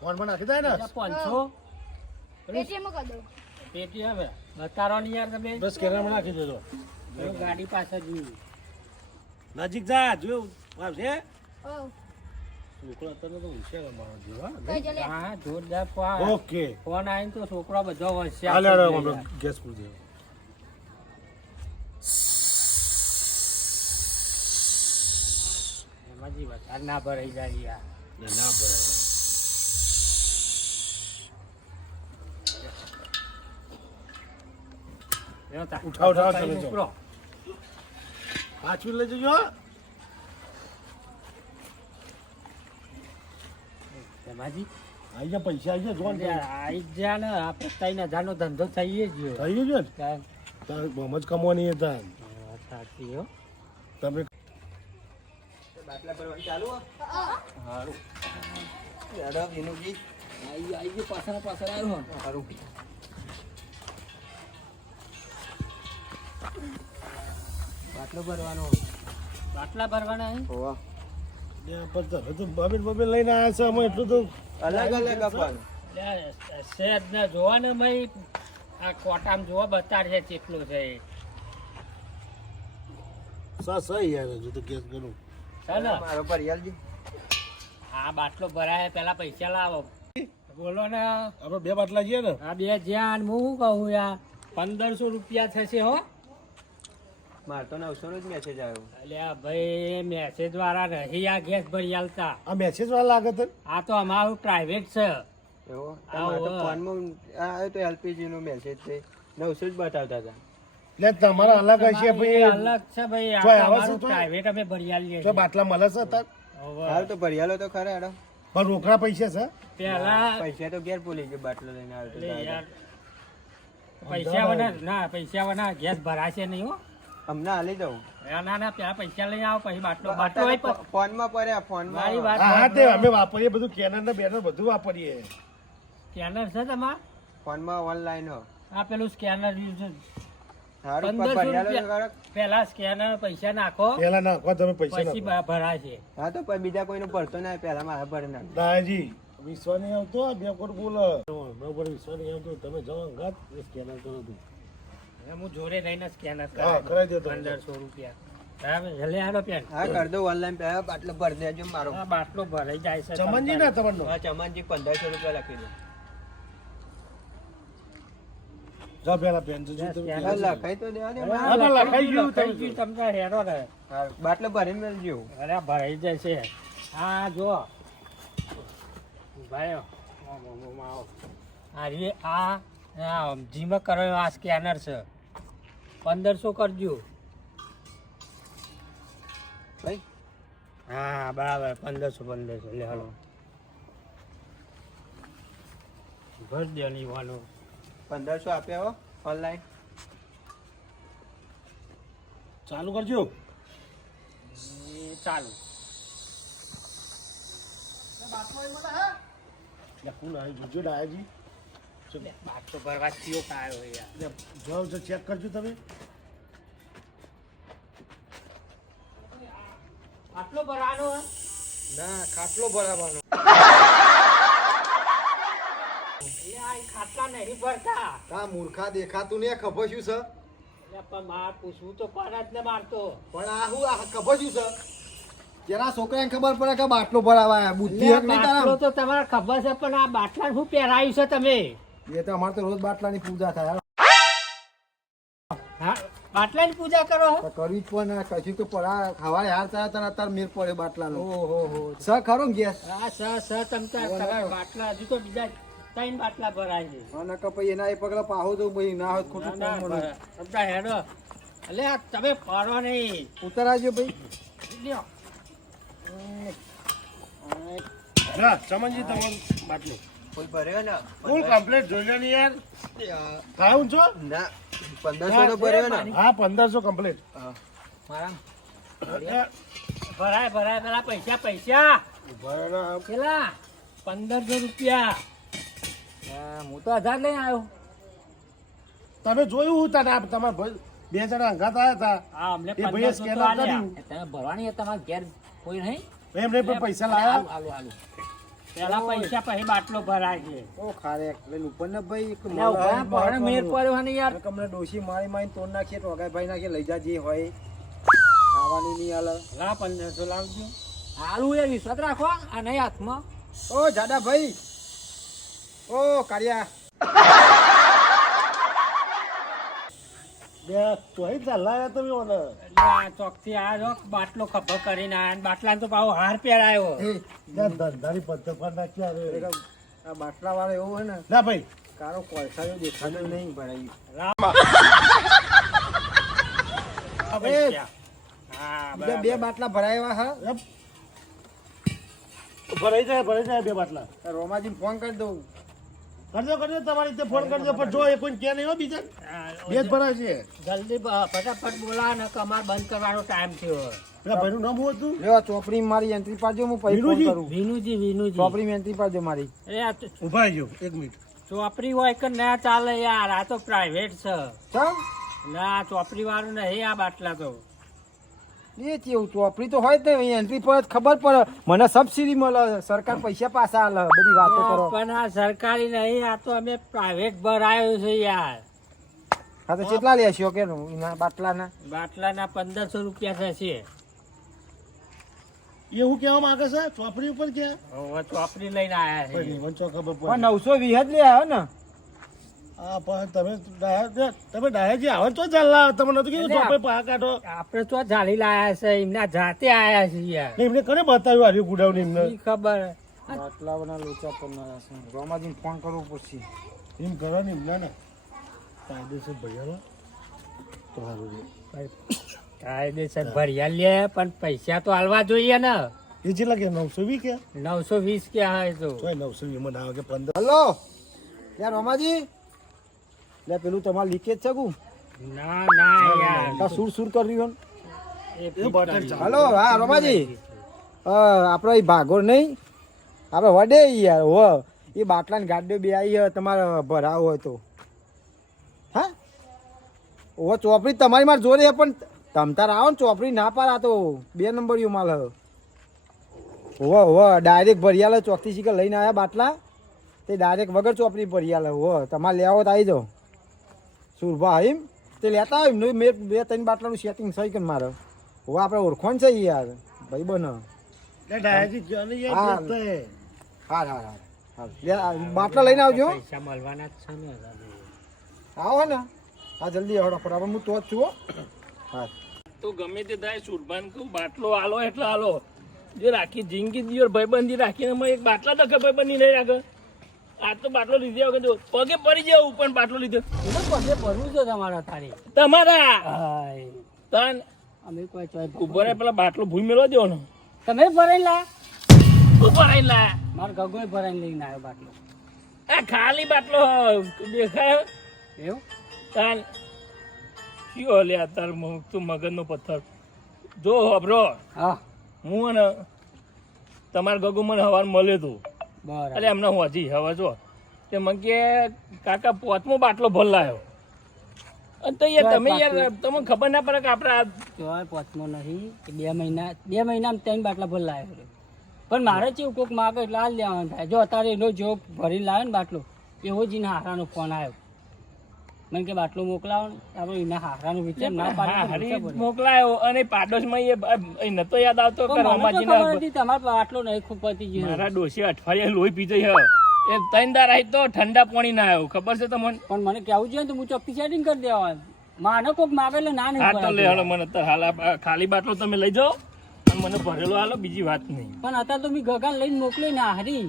ફોનમાં નાખી દે ને 500 પેટીએમ કરી દઉં પેટી હવે બતારો ને યાર તમે. બસ કેરામાં નાખી દેજો પેલો ગાડી પાસે જોયું. નજીક જા જોયું આવશે ઓહ છોકરો તને તો હોશિયાર મારો જેવો હા કઈ જલે હા જોરદાર ફોન. ઓકે ફોન આવીને તો છોકરો બધો હોશિયાર હાલે થઈ હાલે જાય. આપણે ગેસ પૂરી એમાંથી વધારે ના ભરાઈ જાય યાર. ના બરાબર લ્યો તાર. ઉઠાવ, ઉઠાવ, તમે જાઓ. ઉપરો. પાછું લઈ જજો હા. એમાંથી આઈ જા પૈસા આઈ જા જોન આઈ જ જા ને આપણે 3000 નો ધંધો થઈ જ ગયો. થઈ ગયું ને તાર. તાર બહુ જ કમવાની હતા હા, સાચી હો. તમે બાટલા ભરવાનું ચાલુ હો? હારું. હેડો વિનુજી આઈ ગયો પાછળ પાછળ આવ્યો. સારું બાટલો ભરવાનો. બાટલા ભરવાના હે? હોવા પણ તમે તો બબે લઈને આવ્યા છો અમે એટલું તો અલગ અલગ આપવાનું શેર ને જોવા ને મય આ કોટામ જોવા બતાડે કેટલું છે એ. સહી યાર હજુ તો કેસ કરું છે ને? મારો પરિયાલજી આ બાટલો ભરાય પેલા પૈસા લાવો બોલો ને. આપણે 2 બાટલા છીએ ને આ બે જ્યાં હું શું કહું યાર 1500 રૂપિયા થશે હો. મારે તો 900 નો જ મેસેજ આવ્યો અલ્યા ભાઈ મેસેજ વાળા નહીં આ ગેસ ભરી આલતા. આ મેસેજ વાળા લાગે છે આ તો અમારું પ્રાઇવેટ છે. એવો હા, મારે તો હા. ફોનમાં આવ્યો તો એલપીજી નો મેસેજ છે 900 જ બતાવતા હતા એટલે તમારા અલગ હશે અમારું ભાઈ અલગ છે ભાઈ. આ જો તો આવે છે અમારું તો? પ્રાઇવેટ અમે ભરી આલીએ જો છીએ. બાટલા મળે છે તાર હવે હાલ તો પરિયાલો તો ખરા હેડો પણ રોકડા પૈસા છે પેલા પૈસા તો ઘેર ભૂલી ગયો બાટલો લઈને આવ્યો તો એટલે યાર દાદા. પૈસા વના ના પૈસા વના ગેસ ભરાશે નહીં હો. અમને હાલી દઉં ના ના પેલા પૈસા લઈને આવો પછી બાટલો બાટલો હોય પણ ફોનમાં પડ્યા મારી ફોનમાં વાત હા હા તે અમે વાપરીએ બધું કેનર ને બેનર બધું વાપરીએ સ્કેનર છે તમાર? ફોનમાં ઓનલાઈન હો આ પેલું સ્કેનર સારું 1500 પરિયાલો તો ખરા. પેલા સ્કેનર પૈસા નાખો પેલા નાખવા તમે પૈસા પછી નાખો ભરાશે. હા તો પછી બીજા કોઈનો ભરતો ના પહેલા મારા ભરી નાખ દાદાજી વિશ્વાસ નહીં આવતો આ બે કોટ બોલો બરોબર વિશ્વાસ નહીં આવતો તમે જાઓ અંગાત સ્કેનર કરો તું હવે હું જોડે રહીને સ્કેનર હા કરાવી દો તમે. 1500 રૂપિયા બરાબર જલ્દી હાલો પેન. હા કર દો ઓનલાઈન પહેલા બાટલો ભરી દેજો મારો આ બાટલો ભરાઈ જાય છે. ચમનજી ને તમારનો હા ચમનજી 1500 રૂપિયા લખી દો જાઓ પેલા પેન જો Yes, તમે yes. હા, લખાઈ તો દેવા દે હા, હા, પણ લખાઈ ગયું, લખાઈ તમે ગયું તમને હેરો ને. હા, બાટલો ભરીને મેળજો અરે આ ભરાઈ જાય છે. હા જો ભાઈ આ રે આ જીમાં કરો આ સ્કેનર છે 1500 કરજો. ભાઈ હા બરાબર 1500 લે હાલો ભર દે લેવાનું. 1500 આપ્યા હો ઓનલાઈન ચાલુ કરજો ચાલુ કોણ આવી જોજો ડાયાજી બાટલો ભરવા થયો કાયો યાર. જાઓ જો ચેક કરજો તમે આટલો ભરવાનો હે? ના ખાટલો ભરાવાનો એ આ ખાટલા નહીં ભરતા. કા મૂર્ખા દેખાતું ને ખબર શું છે એટલે પણ માર પૂછવું તો કોને જ ને મારતો. પણ આ હું આ ખબર શું છે જેના છોકરાને ખબર પડે કે બાટલો ભરાવા બુદ્ધિ હક નહીં બાટલો તારા તો તમારે ખબર છે પણ આ બાટલા શું પહેરાયું છે તમે? એ તો અમારે તો રોજ બાટલાની પૂજા થાય હા બાટલાની પૂજા કરો? તો કરવી જ પણ કશું તો પડા ખાવા હાર થાય તને અત્યારે મેર પડે બાટલાનો ઓહો સ ખરો ને ગેસ હા તમારા બાટલા હજુ તો બીજા 3 બાટલા ભરાય છે. અને કે પછી એના એ પગલા પાહો તો ભાઈ ના હોય ખોટું ના, કોમ મળે બધા હેડો. એટલે આ તમે પડો નહીં. ઉતર આવજો ભાઈ લ્યો. ના ચમનજી તમારું બાટલું કોઈ ભર્યો ને ફૂલ કમ્પ્લીટ જોઈ લો ને યાર ખાવું છો ના 1500 નો ભર્યો ને હા 1500 કમ્પ્લીટ મારા ભરાય પેલા પૈસા પેલા 1500 રૂપિયા. હું તો 1000 લઈને આવ્યો. તમે જોયું તને તમારા ભાઈ 2 જણા અંગાત આવ્યા હતા હા અમને એ ભાઈએ 1500 તો સ્કેનર આલ્યા. કર્યું. તમે ભરવાની તમારા ઘેર કોઈ નહીં એમને પણ પૈસા લાવ્યા આલુ આલુ પેલા પૈસા પછી બાટલો ભરાય છે. ઓ ખારે લઈને ઉપર ને ભાઈ એક એટલે ઉભા પડે મેર પડ્યો ને યાર અમને ડોશી મારી મારી તોડ નાખીએ તો ભાઈ નાખીએ લઈ જા જે હોય ખાવાની નહીં હાલે લા 1500 લાવજો. આલુ એ વિશ્વાસ રાખો આ નહીં હાથમાં ઓ જાડા ભાઈ ઓ કાળિયા બે તોય ચાલ્યા તમે ઓને એટલે આ ચોકથી આ જો બાટલો ખભો કરીને આયા ને બાટલાનો તો ભાવ હાર પહેરાયો. ધંધાની પદ્ધતિ પર નાખ્યા રે. આ બાટલા વાળો એવો હોય ને ના ભાઈ કારો કોલસાયો દેખાતો નહીં ભરાઈ આ પૈસા. હા બીજા બરાબર. 2 બાટલા ભરાયા હા ભરાઈ જાય 2 બાટલા રોમાજીને ફોન કરી દઉં કરજો તમારી રીતે ફોન કરજો પણ જો એ કોઈ કે નહીં હો બીજા હા, 2 જ ભરાય છે જલ્દી ફટાફટ બોલા ને કે અમારે બંધ કરવાનો ટાઈમ થયો. પેલા ભાઈનું નામ શું હતું લ્યો ચોપડી મારી એન્ટ્રી પાડજો હું પછી ફોન વીરુજી? કરું વિનુજી ચોપડી એન્ટ્રી પાડજો મારી એ આ તો ઉભા રહેજો 1 મિનિટ ચોપડી હોય કે ના ચાલે યાર આ તો પ્રાઇવેટ છે. ચમ ના ચોપડી વાળું નહીં આ બાટલા તો એ કેવું ચોપડી તો હોય જ નહીં એન્ટ્રી પર જ ખબર પડે મને સબસિડી મળે સરકાર પૈસા પાછા આલે બધી વાતો કરો પણ આ સરકારી નહીં, આ તો અમે પ્રાઇવેટ ભરાયો છે યાર. હા તો કેટલા લેશો કે એના બાટલાના બાટલાના 1500 રૂપિયા થશે. એવું કેવા માંગે છે ચોપડી ઉપર કે હવે ચોપડી લઈને આયા છે. મને ચો ખબર પણ પડે 920 જ લે આવ્યો ને હા પણ તમે ડાયાજી આવે તો ચાલ તમે નતું કીધું ચોપડી પા કાઢો આપણે તો ઝાલી લાયા છે, એમના જાતે આયા છે યાર. ને એમને કને બતાવ્યું હારી ગુડાવને એમને ઈ ખબર. બાટલાવાળા લોચા પડનારા છે રોમાજીને ફોન કરવો પડશે એમ કરો ને એમને ને કાયદેસર ભૈયા તો સારું રે કાયદેસર ભર્યા લે, પણ પૈસા તો હાલવા જોઈએ ને. એ જેટલા કે 920 કે 920 કે હોય તો. તોય 920 માં આવે કે 15 હલો યાર રોમાજી લે પેલું તમારે લીકેજ છે કુ ના ના યાર, કા સુર સુર કરી રહ્યો એ બોટલ ચાલે. હલો હા રોમાજી આપણો એ ભાગોર નહીં આપણે વડે યાર હો એ બાટલાની ગાડીઓ બે આવી તમારે ભરાવો હોય તો હા ઓ ચોપડી તમારી માર જોડે પણ તમતાર આવો ને ચોપડી ના પાર આ તો 2 નંબરિયો માલ હો ડાયરેક્ટ ભરિયાલે ચોકથી શીખર લઈને આવ્યા બાટલા તે ડાયરેક્ટ વગર ચોપડી ભરિયાલે હો તમારે લેવો તો આવી જાઓ સુરભા એમ તે લેતા હોય એમનું મેં 2-3 બાટલાનું સેટિંગ સહી કરી મારે હો આપણે ઓળખોણ છે યાર ભાઈ બનો એ ડાયાજી ક્યાં નહીં હા. યાર બેસતા હે. હા બાટલા લઈને આવજો પૈસા મળવાના જ છે ને. આવો ને હા જલ્દી આવડો ફટાફટ હું તો જ છું હો. હા તો ગમે તે થાય સુરભાન કહું બાટલો આલો એટલે આલો જે રાખી જિંદગી દિયો ભાઈબંધી રાખીને અમે એક બાટલા દખે ભાઈબંધી નહીં રાખે આ તો બાટલો લીધે વગર જો પગે પડી જવું પણ બાટલો લીધો એનો પગે ભરવું છે તમારા તારી. તમારા હાય. તન અમે કોઈ ચોય ઉભો રહે પેલા બાટલો ભૂઈ મેળવા દેવાનો તમે ભરાઈ લા. ઉભો રહી લા મારા ગગોય ભરાઈને લઈને આવ્યો બાટલો. આ ખાલી બાટલો દેખાય એવું? તાન કયો લે તાર તું મગજનો પથ્થર જો હબરો હા હું ને તમારા ગગુ મને હવાર મળ્યો તું બરાબર. એટલે એમને હું હજી હવે જો તે મને કે કાકા પોતમો બાટલો ભર લાયો અને તો યાર તમે યાર તમને ખબર ના પડે કે આપણે આ ચોય પોચમો નહીં કે 2 મહિનામાં 3 બાટલા ભર લાવ્યો છે. પણ મારે કેવું કોક માગે એટલે હાલ લેવાનું થાય. જો અત્યારે એનો જો ભરી લાવ્યો ને બાટલો એવો જ એના હારાનો ફોન આવ્યો મને કે બાટલો મોકલાવો ને આપણે એના હારાનો વિચાર ના પાડી મોકલાયો અને પાડોશમાં એ નતો યાદ આવતો કે રમાજીના તમારો બાટલો નહીં ખૂબ પતી ગયો. મારા ડોશી અઠવાડિયે લોહી પીતો છે એ 3 દાર આવી તો ઠંડા પાણી ના આવ્યો ખબર છે તમને પણ મને કેવું જોઈએ ને તો હું ચોખ્ખી સેટિંગ કરી દેવાનું. માને કોક માગે એટલે ના નહીં હા તો લે પડાવતી. હાલો મને તો હાલ આ ખાલી બાટલો તમે લઈ જાઓ અને મને ભરેલો હાલો બીજી વાત નહીં પણ અત્યારે તો મેં ગગાને લઈને મોકલી ને હારી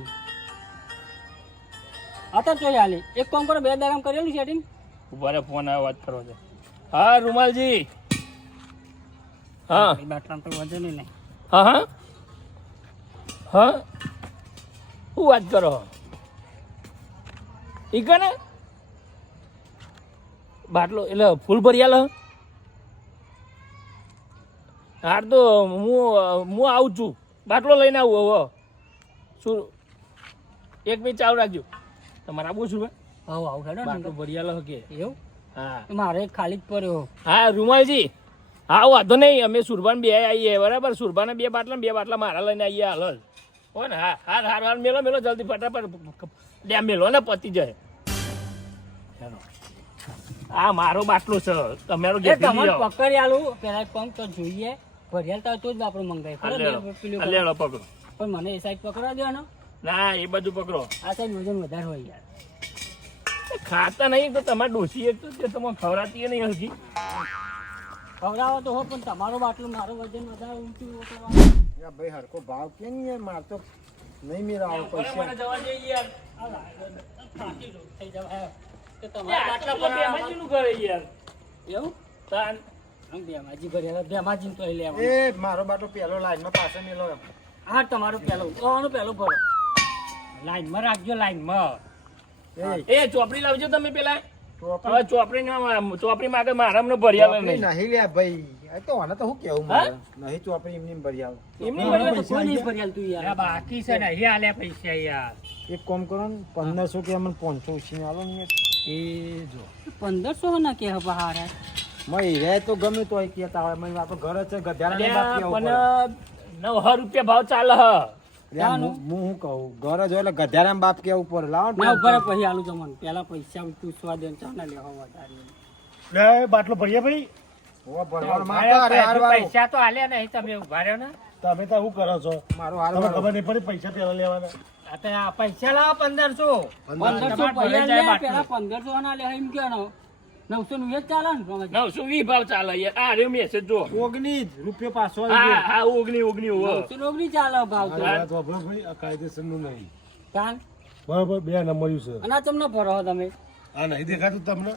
અત્યારે ચોય હાલે એક કામ કરો 2 દારામ કરેલું સેટિંગ. ઉભા રે ફોન આવ્યો વાત કરો છે હા રૂમાલજી હા બાટલા તો વધે નહીં. હા હા હા શું વાત કરો ઈ ને બાટલો એટલે ફૂલ ભરિયાલ હાર તો હું આવું છું બાટલો લઈને આવું હવે શું 1 મિનિટ ચાલુ રાખજો તમારે આવું છું આવું આવું હેડો બાટલો ને. ભરિયાલ કે એવું હા મારે એક ખાલી જ પડ્યો. હા રૂમાલજી હા વાંધો નહીં અમે સુરભાન 2 આવીએ બરાબર સુરભાના 2 બાટલા 2 બાટલા મારા લઈને આવીએ હાલ જ હો ને હા હાર હાર હાર મેલો મેલો જલ્દી ફટાફટ લે મેલો ને પતી જાય ચાલો આ મારો બાટલો છે તમારો એ ઘેર તમારે પકડી આલું પેલા પંપ તો જોઈએ ભરિયાલ તો જ આપણે મંગાવી લેડો પકડો પણ મને એ સાઈડ પકડવા દેવાનો. ના એ બધું પકડો આ સાઈડ વજન વધારે હોય યાર. ખાતા નહીં તો તમારે ડોસી એક તો તે તમે ખવડાતી નહીં હજી ખવડાવો તો હો પણ તમારો બાટલો મારો વજન વધારે ઊંચું કરવાનું. યા ભાઈ હરકો ભાવ કે નહીં યાર માર તો નહીં મેરા આવો પૈસા જવા જઈએ યાર થાકી જવું થઈ જવાય. તો આ તમારા બાટલા બાટલા પર બેમાજીનું કરે યાર એવું તાન બેમાજી ભર્યા બેમાજી તો લઈ લેવાનું. એ મારો બાટલો પેલો લાઈનમાં પાછો મેલો હા તમારો પહેલો પહેલો ભરો લાઈનમાં રાખજો લાઈનમાં. એ ચોપડી લાવજો તમે પેલા ચોપડી હવે ચોપડી માગે મારા અમને ભર્યા નહીં નહીં લ્યા ભાઈ આ તો આને તો હું કેવું મારે નહીં ચોપડી એમની ભરી આવ એમની ભર્યા તો ભર્યા કોઈ નહીં ભર્યા તું યાર. બાકી છે ને અહીં આલ્યા પૈસા યાર. એક કામ કરો ને 1500 કે અમને 500 ઉછીને આલો ને યાર. એ જો 1500 ના કે હવે હારા મય રે તો ગમે તો કહેતા હોય મય આપણો ઘર જ છે ગધારાને બાપ અલ્યા, કેવું પણ 900 રૂપિયા ભાવ ચાલે હ હું શું કહું ઘર જ હોય એટલે ગધારાને બાપ કેવું પડે લાવો ને ના ઉપર પછી આલું તમને પેલા પૈસા પૂછવા દે ચા ના લેવા વધારે લે બાટલો ભરીએ ભાઈ ઓ ભરવાનું માં તો અરે હારવાનું. પૈસા તો આલ્યા નહીં તમે ઉભા રહ્યો ને તમે તો શું કરો છો મારું તમને હારવાનું. ખબર નહીં પડી પૈસા પેલા લેવાના આ તો આ પૈસા લાવો 1500 1500 પહેલા લે પેલા 1500 ના લે એમ કેનો 900 નું એ જ ચાલે ને રમેશ? 920 ભાવ ચાલે યાર આ રહ્યો મેસેજ જો ઓગણીસ રૂપિયો પાછો આવી હા ગયો. હા 19 હો 900 ની ચાલે ભાવ તો મારી વાત વાપરો ભાઈ આ કાયદેસરનું નહીં કાન બરાબર 2 નંબર છે અને આ તમને ભરો તમે આ નહીં દેખાતું તમને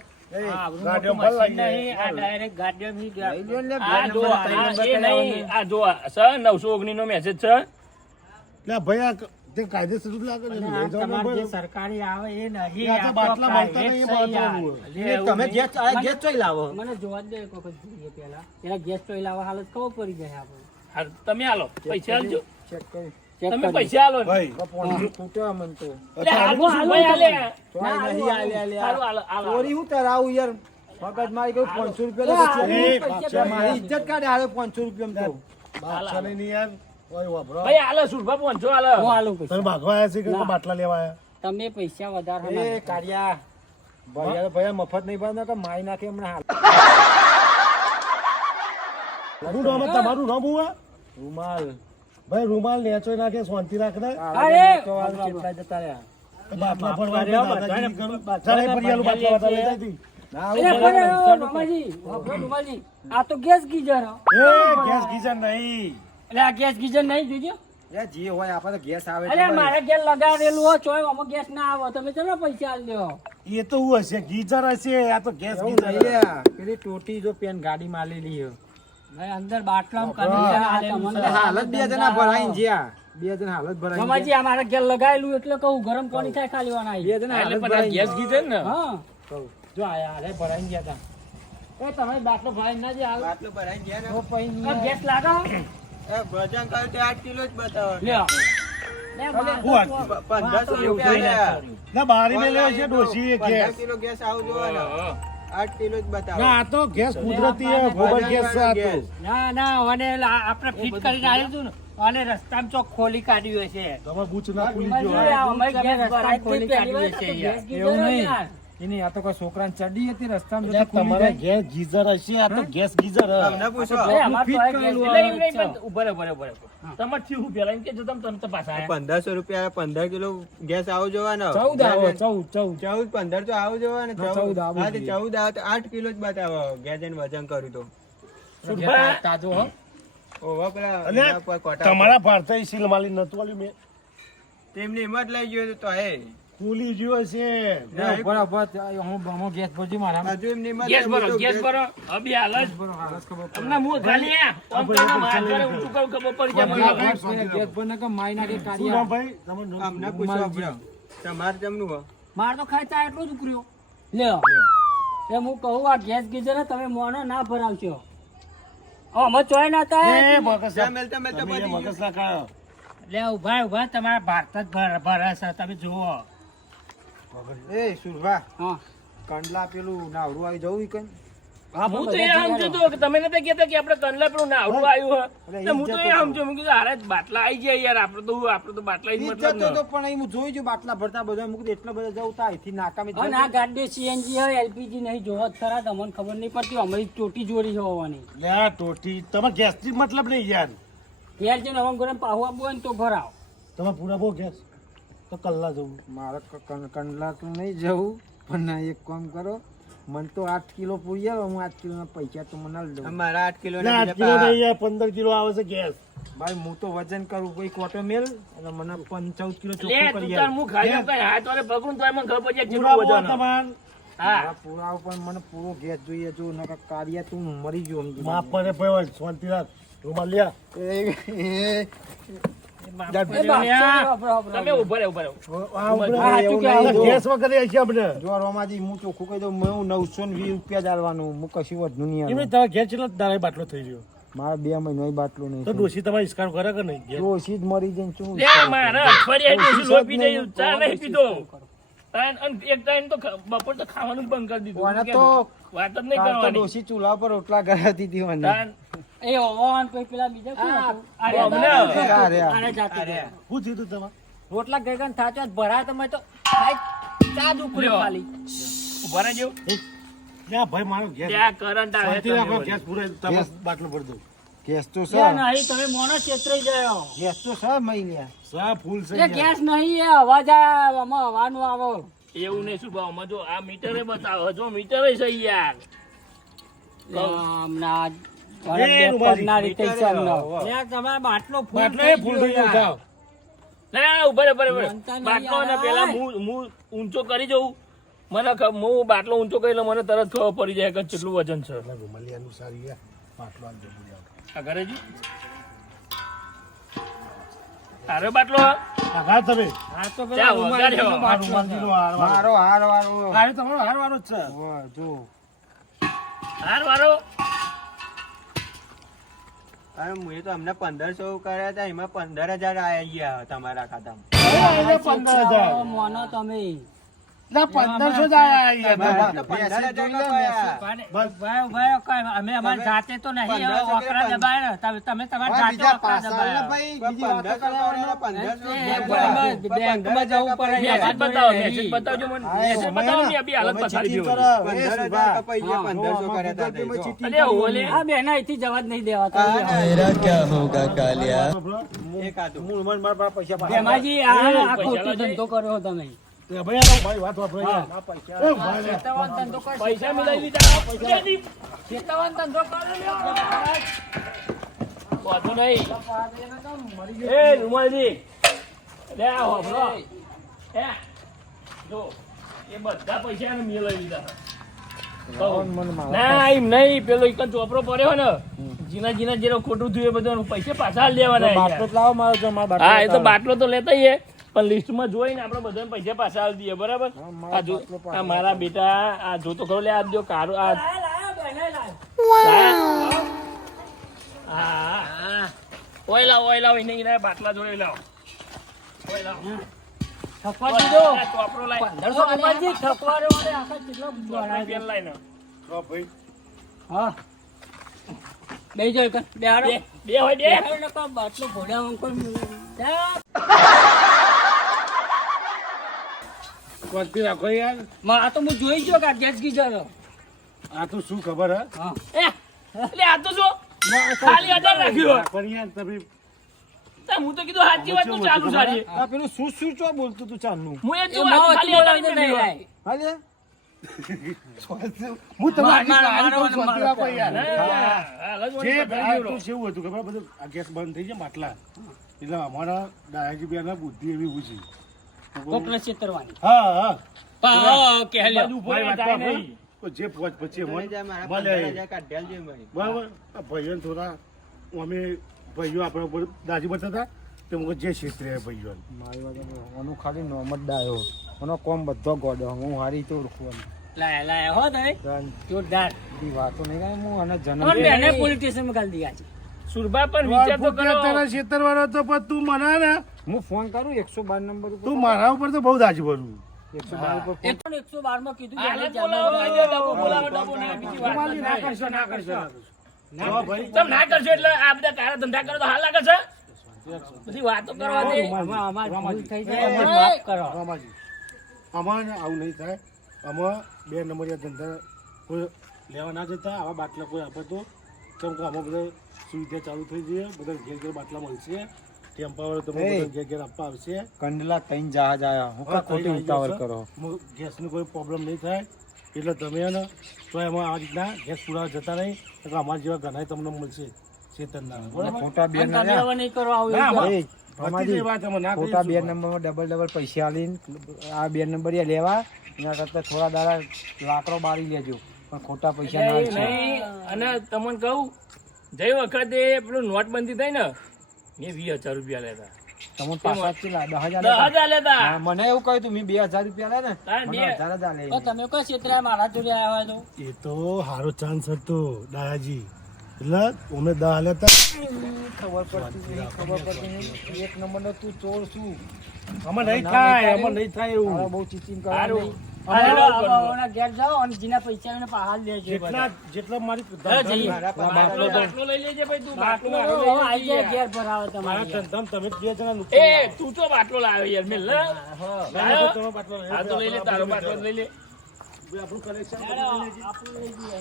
આ ગાડીઓ ભર લાગી નહીં આ ડાયરેક્ટ ગાડીઓ લઈ લ્યો ને, આ બે જો નંબર, આ ત્રણ નંબર એ કરાવવાનું. નહીં આ જો સર 919 નો મેસેજ છે એટલે ભાઈ આ તે કાયદેસર જ લાગે ને લઈ જાઓ ને તમારે જે ભાઈ. સરકારી આવે એ નહીં આ તો આ તો બાટલા મળતા private નહીં, છે બાટલા યાર. હોય. એ તમે ગેસ આ ગેસ ચોઈ લાવો મને જોવા જ દે એક વખત જોઈએ પેલા ગેસ ચોઈ લાવવા હાલત ખબર પડી જાય આપણે હા, તમે હાલો પૈસા આલજો ચેક કરી ચેક તમે કરી. પૈસા આલો ને. ભાઈ તો 500 ખૂટ્યો મને તો લે, હાલો શું ભાઈ આલે ચોઈ નહીં આલ્યા હાલો, લ્યા. હાલો, હાલો. ચોરી હું તરાવું યાર મગજ મારી ગયું 500 રૂપિયા આ, તો ચોરી. એ, બાપચા, મારી ઇજ્જત કાઢે હાલે 500 રૂપિયા તો બાદશાહ નહીં યાર ઓય વાપરો ભાઈ હાલો સુરભા પહોંચો હું હાલો હાલું પૈસા તમે ભાગવા આવ્યા છે કે બાટલા લેવા આવ્યા તમે પૈસા વધારે એ ના કાળિયા ભૈયા ભૈયા મફત નહીં ભરનો કે મારી નાખે હમણાં હાલ હું નામ જ તમારું નામ હું આ? રૂમાલ ભાઈ રૂમાલ નેચોય નાખે શાંતિ રાખને અરે! કેટલા જતા રહ્યા બાટલા ભરવા દે, દાદાગીરી કરું. ચાલે ફરિયાલું બાટલા વાટલા લઈ જાય તી. ના અરે, આવું અરે, ભરવાનું. રમાજી, વાપરો રમાજી. આ તો ગેસ ગીઝર હો. એ ગેસ ગીઝર નહીં એટલે આ ગેસ ગીઝર નહીં જોજો એ જે હોય આપણે તો ગેસ આવે અરે મારે ગેસ લગાડેલું હોય ચોય આમાં ગેસ ના આવે તમે ચલો પૈસા આલ દો એ તો હું હશે ગીઝર હશે આ તો ગેસ એવું ગીઝર નહીં યાર. પેલી ટોટી જો પેન ગાડીમાં આલેલી છે. ભાઈ અંદર બાટલામાં કનેક્શન આલેલું એટલે છે. હાલત બે જણા ભરાઈને જ્યાં બે જણા હાલત ભરાઈને રમાજી આ મારે ગેસ લગાવેલું એટલે કહું ગરમ પાણી થાય ખાલી વાના બે જણા એટલે હાલત પણ આ ભરાઈને ગેસ કીધે ને હા કહું. જો આયા અરે ભરાઈને ગયા તા એ તમે બાટલો ભરાઈને ના જે હાલ બાટલો ભરાઈ ગયા ને તો પછી આ ગેસ લાગો વજન કર્યું તે 8 કિલો જ બતાવો લ્યો લે હું બાટલો આ- 1500 રૂપિયા આલ્યા. ના બારી મેં લેવા છે ડોશી 15 ગેસ કિલો ગેસ આવું જોવાનો 8 કિલો જ બતાવો ના આ તો ગેસ કુદરતી હે, ગોબર ગેસ છે આ તો. ગેસ. ના ના અને આપણે ફિટ કરીને આવ્યું હતું ને અને રસ્તામાં ચોક ખોલી કાઢ્યું હશે તમે બૂચ ના ખુલી રમાજી, ગયો આ અમે ગેસ ભરાઈને ખોલી પહેલી વાર કાઢી તો છે ગેસ ગીઝર એવું નહીં. યાર. એની આ તો કોઈ છોકરાને ચડી હતી રસ્તામાં એટલે જતા ખુલી તમારે જાય. ગેસ ગીઝર હશે આ તો ગેસ ગીઝર હે. તમને પૂછો એ અમાર તો આ ગેસ એટલે ગીઝર એમ નહીં છે. પણ ઉભા રહો, ઉભા રહો. તમારે થયું શું પેલા એમ કે જો તમે તપાસ આયા 1500 રૂપિયા 15 કિલો ગેસ આવું જોવાનો 14 આવો 14 14 15 તો આવું જોવાનો હા, 14 આવું હા, તો જોઈએ. 14 આવે તો 8 કિલો જ બતાવો ગેસ એને વજન કર્યું તો સુરભા તાજો હો ઓવા પેલા અને એના પર કોટા તમારા ભારતીય સીલ માલી નતું આલ્યું મેં તેમની હિંમત લઈ ગયો તો હે ખુલી ગયો છે હું ગેસ ભરજો મારા હજુ એમની હિંમત ગેસ લઈ ભરો ગયો તો ગેસ ભરો અભી હાલ જ તમને મું ખાલી આમ કરીને માર કરે ઊંચું કરું ખબર પડી જાય મને. ગેસ ભર ને કે માઈ નાખે શું કાઢ્યા નામ ભાઈ તમારું નામ? અમને પૂછો આપણે. તમારે જમનું હો માર તો ખાતા એટલો જ ઉકર્યો લ્યો એ હું કહું આ ગેસ ગીઝર ને તમે મોનો ના ભરાવશો અમે ચોય ના એ થાય મગજ જ્યાં મેલતા મેલતા તમે એ પતી મગજ ના ખાયો. એટલે ઉભા ઉભા તમારા ભારત જ ભરે છે તમે જુઓ એ સુરભા હા કંડલા પેલું નાવરું આવી જવું ઈ કન હું તો એ સમજુ તો કે તમે નતા કહેતા કે આપણે કંડલા પેલું નાવડું આવ્યું હે તો હું તો એ સમજુ મેં કીધું હારે બાટલા આવી જાય યાર આપણે તો બાટલા જ ઈ મતલબ જતો ને. તો પણ અહીં હું જોઈ જો બાટલા ભરતા બધા મુક એટલા બધા જવું તા અહીંથી નાકામી અને આ ગાડી સીએનજી હોય એલપીજી નહીં જોવો જ ખરા તમને ખબર નહીં પડતી અમારી ચોટી જોડી છે હોવાની લે આ ટોટી તમે ગેસ થી મતલબ નહીં યાર ઘેર જઈને હવે ગરમ પાહુ આપવું હોય ને તો ભરાવ તમે પૂરા બહુ ગેસ તો કલ્લા જવું મારે કંડલા તો નહીં જવું પણ ના એક કામ કરો મને તો 8 કિલો પૂરી આવે હું 8 કિલો ના પૈસા તો મને આલી દઉં અમારા 8 કિલો ના 8 કિલો નહીં યાર 15 કિલો આવે છે ગેસ ભાઈ હું તો વજન કરું કોઈ કોટો મેલ અને મને 14 કિલો લે ચોખ્ખું તું કરી તાર આલ. મું ખાઈ કઈ હાથ વાળે પકડું તો મને ખબર પડી જાય પૂરા કેટલું બહુ વજન હે. તમાર હા મારા પૂરા પણ મને પૂરો ગેસ જોઈએ જો નકર કાર્ય તું મરી ગયો સમજી માફ પડે ભાઈ શાંતિ રાખ રૂમાલ લ્યા એ બાપચો વાપરો, તમે વાપરો. ઉભા રહો, ઉભા રહો. આ ઉપર હા, એવું સાચું નહીં. કહેવાય. ગેસ વગર હશે આપણે જો રોમાજી હું ચોખ્ખું કહી દઉં હું 920 રૂપિયા જ આલવાનું હું કશું વધુ નહીં એમને આલવાનું. તમે ગેસ કેટલો દાડે બાટલો થઈ ગયો મારે 2 મહિનો બાટલો નહીં તો ડોશી તમારે ઇસ્કાર કરે કે નહીં ગેસ? ડોશી જ મરી જઈને શું લે મારા અઠવાડિયે ડોસી લોહી પી જાય, ચા નહીં પીધો. એક ટાઈમ તો બપોર તો ખાવાનું જ બંધ કરી દીધું કોને તો વાત જ નહીં કાલ તો કરવાની ડોશી ચૂલા પર રોટલા કરાવતી હતી મને. તાન એ ઓવાન પછી પેલા બીજા કોણ હતું? અરે અમને. અરે જાતે શું થયું તું તમારે રોટલા ગગન થાચો ભરા તમે તો ખાઈ ચા જ ઉકળી લ્યો. ખાલી ઉભા રહેજો ત્યાં ભાઈ મારો ગેસ ત્યાં કરંટ આવે શાંતિ રાખો, તમે ગેસ પૂરો તમે બાટલો ભરી દો ગેસ તો છે. લે નહીં તમે મોનો છેતરાઈ જાયો ગેસ તો છે મઈ લ્યા. સા ફૂલ છે એ ગેસ નહીં એ અવાજ આવે આમાં હવાનું આવો એવું નહીં શું ભાવ જો આ મીટરે બતાવો જો મીટરે છે યાર હમણાં એ રૂમાલી. ના રીતે છે અમને. હોવે. લે તમારે બાટલો ફૂલ બાટલો થઈ એ ફૂલ ગયો થઈ ગયો યાર. જાઓ. ના ઉભા રે માનતા નહીં બાટલો ને યાર. પેલા હું ઊંચો કરી જઉં મને હું બાટલો ઊંચો કરી એટલે મને તરત ખબર પડી જાય કે કેટલું વજન છે રૂમાલી આનું સારી છે. બાટલો આલજો પૂરી આવતો. આ ઘરે જી અરે બાટલો આઘાત તમે આ તો ચા પેલા રૂમાલીનો વગાડ્યો. આ બાટલો રૂમાલજીનો છે. હાર વાળો. મારો હાર વાળો. હારે તમારો હાર વાળો જ છે વાહ, જો હાર વારો અરે હું તો અમને 1500 કર્યા હતા એમાં 15,000 આયા ગયા તમારા ખાતામાં. હવે 15,000. મોનો તમે ના 1500 જ આયા યાર. મારા તો 15,000 કપાયા. બસ. ભાઈ ભાઈ કાંઈ અમે અમારી જાતે તો નહીં હવે વકરા દબાય ને તમે તમારી જાતે બીજા વકરા પાસા દબાય ને ભાઈ બીજી વાતો 1500 કરવાનો. કર્યા, 1500 બરાબર, બેંકમાં જવું પડે મેસેજ બતાવો મેસેજ બતાવજો મને મેસેજ બતાવો ને બી હાલત પથારી જેવી હોય. 15,000 કપાઈ ગયા, 1500 કર્યા હતા તે જો. અરે ઓલે આ બેન અહીંથી જવા જ નહીં દેવાતા એક હાથું. હું રૂમાલ મારા પાસે પૈસા પાછા. ભેમાજી આ પૈસા ખોટો લાવજે. ધંધો કર્યો તમે એ ભાઈ આ ભાઈ વાત વાપરો યાર. એ ભાઈ લે. ખેતવાન ધંધો કર્યો. પૈસા મિલાવી દીધા પૈસા દી ખેતવાન ધંધો કર્યો વાંધો નહીં એ રૂમાલજી લે આ હોભળો એ જો એ બધા પૈસા એને મિલાવી દીધા ના એમ નહીં પેલો એક ચોપડો પડ્યો ને જીના જીના જેનો ખોટું થયું એ બધું પૈસા પાછા આલી દેવાના બાટલો યાર. જ લાવો મારો જો મારો બાટલો હા એ તો લાવો. બાટલો તો લેતા જ પણ લિસ્ટમાં જોઈને આપણે બધાને પૈસા પાછા આલી દઈએ બરાબર મારો આ જો બાટલો પાછો આ મારા બેટા આ જો તો ખરો લે આ જો કારો આ હા ઓય લાવ એને એના બાટલા જોઈ લાવ ઓય લાવ થકવા દીધો આ ચોપડો લાય 1500 ભેમાજી થકવાડો વાળે આખા કેટલા બનાવ્યા પેન લાય ને હા ભાઈ. હા બે જો એક બે હારો બે હોય બે બાટલો ભોળ્યા અંકલ શાંતિ રાખો યાર. આ તો હું જોઈ ગયો કે આ ગેસ ગીઝર આ તો શું ખબર હે? હા એટલે આ તો શું ખાલી 1000 રાખ્યો પણ યાર તમે હું તો કીધું સાચી વાત નું ચાલુ સારી આ પેલું શું શું ચો બોલતું તું ચાલનું હું એ એ જો માવો ખાલી થી 1000 બોલાવતો નહીં રાખ્યો લાય. હાલે હું તમારી માર, સારી માર, કહું છું, શાંતિ રાખો યાર. જે જે આ તો કેવું હતું ખબર બધું આ ગેસ બંધ થઈ જાય માટલા એટલે અમારા દાદાજી બેના બુદ્ધિ એવી ઊંચી. કોકને છેતરવાની હા હા પાહો કે લ્યો. મારી વાત તો આપણે તો જે પહોંચ પછી તમે અમને જ્યાં મારા મળે. 15,000 કાઢ્યા છે ભાઈ. બરાબર આ ભાઈઓને થોડા અમે ભાઈઓ આપણા ઉપર દાજી બતાતા તે મુકે જે ક્ષેત્રે ભાઈઓ મારી વાત આનું ખાલી નોમ જ ડાયો આનો કોમ બધો ગોડો હું હારી તો ઓળખું લાય લાય હો તમે જોરદાર બધી વાતો નહીં કાંઈ હું આને જન્મ और मैंने पुलिस स्टेशन में गाल दिया સુરભા પણ વિચાર તો કરો ક્ષેત્ર વાળો તો પણ તું મને ને હું ફોન કરું 112 નંબર ઉપર તું મારા ઉપર તો બહુ દાજી ભરવું 112 ઉપર एक तो 112 में कीधु આલે બોલાવો આજે ડબો બોલાવો ડબો ને બીજી વાત તમારી ના નહીં. કરશો ના કરશો ના ભાઈ તમે ના કરશો એટલે આ બધા કારા ધંધા કરો તો હાલ લાગે છે બધી વાતો કરવા દે हमारी भूल થઈ જાય અમને માફ કરો રામાજી અમારે આવું નહીં થાય આમાં 2 નંબરિયા ધંધા કોઈ લેવા ના જતા આવા બાટલા કોઈ આપે તો કેમ કે આમાં બધા સુવિધા ચાલુ થઈ જઈએ બધા ઘેર ઘેર બાટલા મળશે ટેમ્પા વાળો તમે એ. બધા ઘેર ઘેર આપવા આવશે કંડલા તૈન જહાજ આયા હું કા ખોટી ઉતાવળ કરો ગેસની કોઈ પ્રોબ્લેમ નહીં થાય એટલે તમે ને તો એમાં આ રીતના ગેસ પૂરા જતા નહીં એટલે અમારા જેવા ઘણા તમને મળશે ચેતનના બરાબર ખોટા બે અને તમે હવે નહીં કરો આવું ના, એવું અમારે- એ અમારી વાત અમે ના ખોટા બે કરીશું. નંબરમાં ડબલ પૈસા આલીને આ બે નંબર લેવા એના કરતા થોડા દાડા લાકડો બાળી લેજો પણ ખોટા પૈસા ના નહીં, છે નહીં. અને તમને કહું જઈ વખતે પેલું નોટબંધી થઈ ને મેં 20,000 રૂપિયા લેતા તમે પાછા કેટલા 10,000 10,000 લેતા હા, મને એવું કહ્યું તું મેં 2,000 રૂપિયા લે ને તાર મને બે. 1,000 જ આલે તો તમે કોઈ ક્ષેત્રે મારા જોડે આવ્યા હોય તો એ તો સારો ચાન્સ હતો દાદાજી એટલે અમે દા લેતા ખબર પડતી એક નંબર નો તું ચોર છું અમે નહીં થાય અમે નહીં થાય એવું તારે બહુ ચીચિંગ સારું કરવાનું બાબાઓના ઘેર જાઓ અને જેના પૈસા એને પાછા લેજો બધા. જેટલા મારી હા, જઈએ. બાટલો લઈ લેજે ભાઈ તું બાટલો બાટલો મારો લઈ આઈ જાય લેજે. ઘેર ભરાવો મારા તમારે. ધંધામાં તમે બે જણા એ નુકસાન તું તો બાટલો લાવ્યો યાર મેલ ને લાવો. તમે બાટલો લઈ હા તો લઈ લે તારો બાટલો લઈ લે આપણું કલેક્શન આપણું લઈ જઈએ.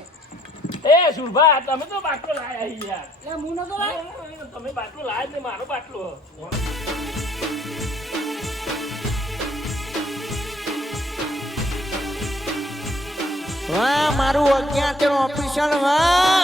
એ સુરભા તમે તો બાટલો લાયા યાર એટલે હું નતો લાવ્યો. તમે બાટલો લાયા જ ને મારો બાટલો વાહ મારું અજ્ઞાત ઓફિસર વાહ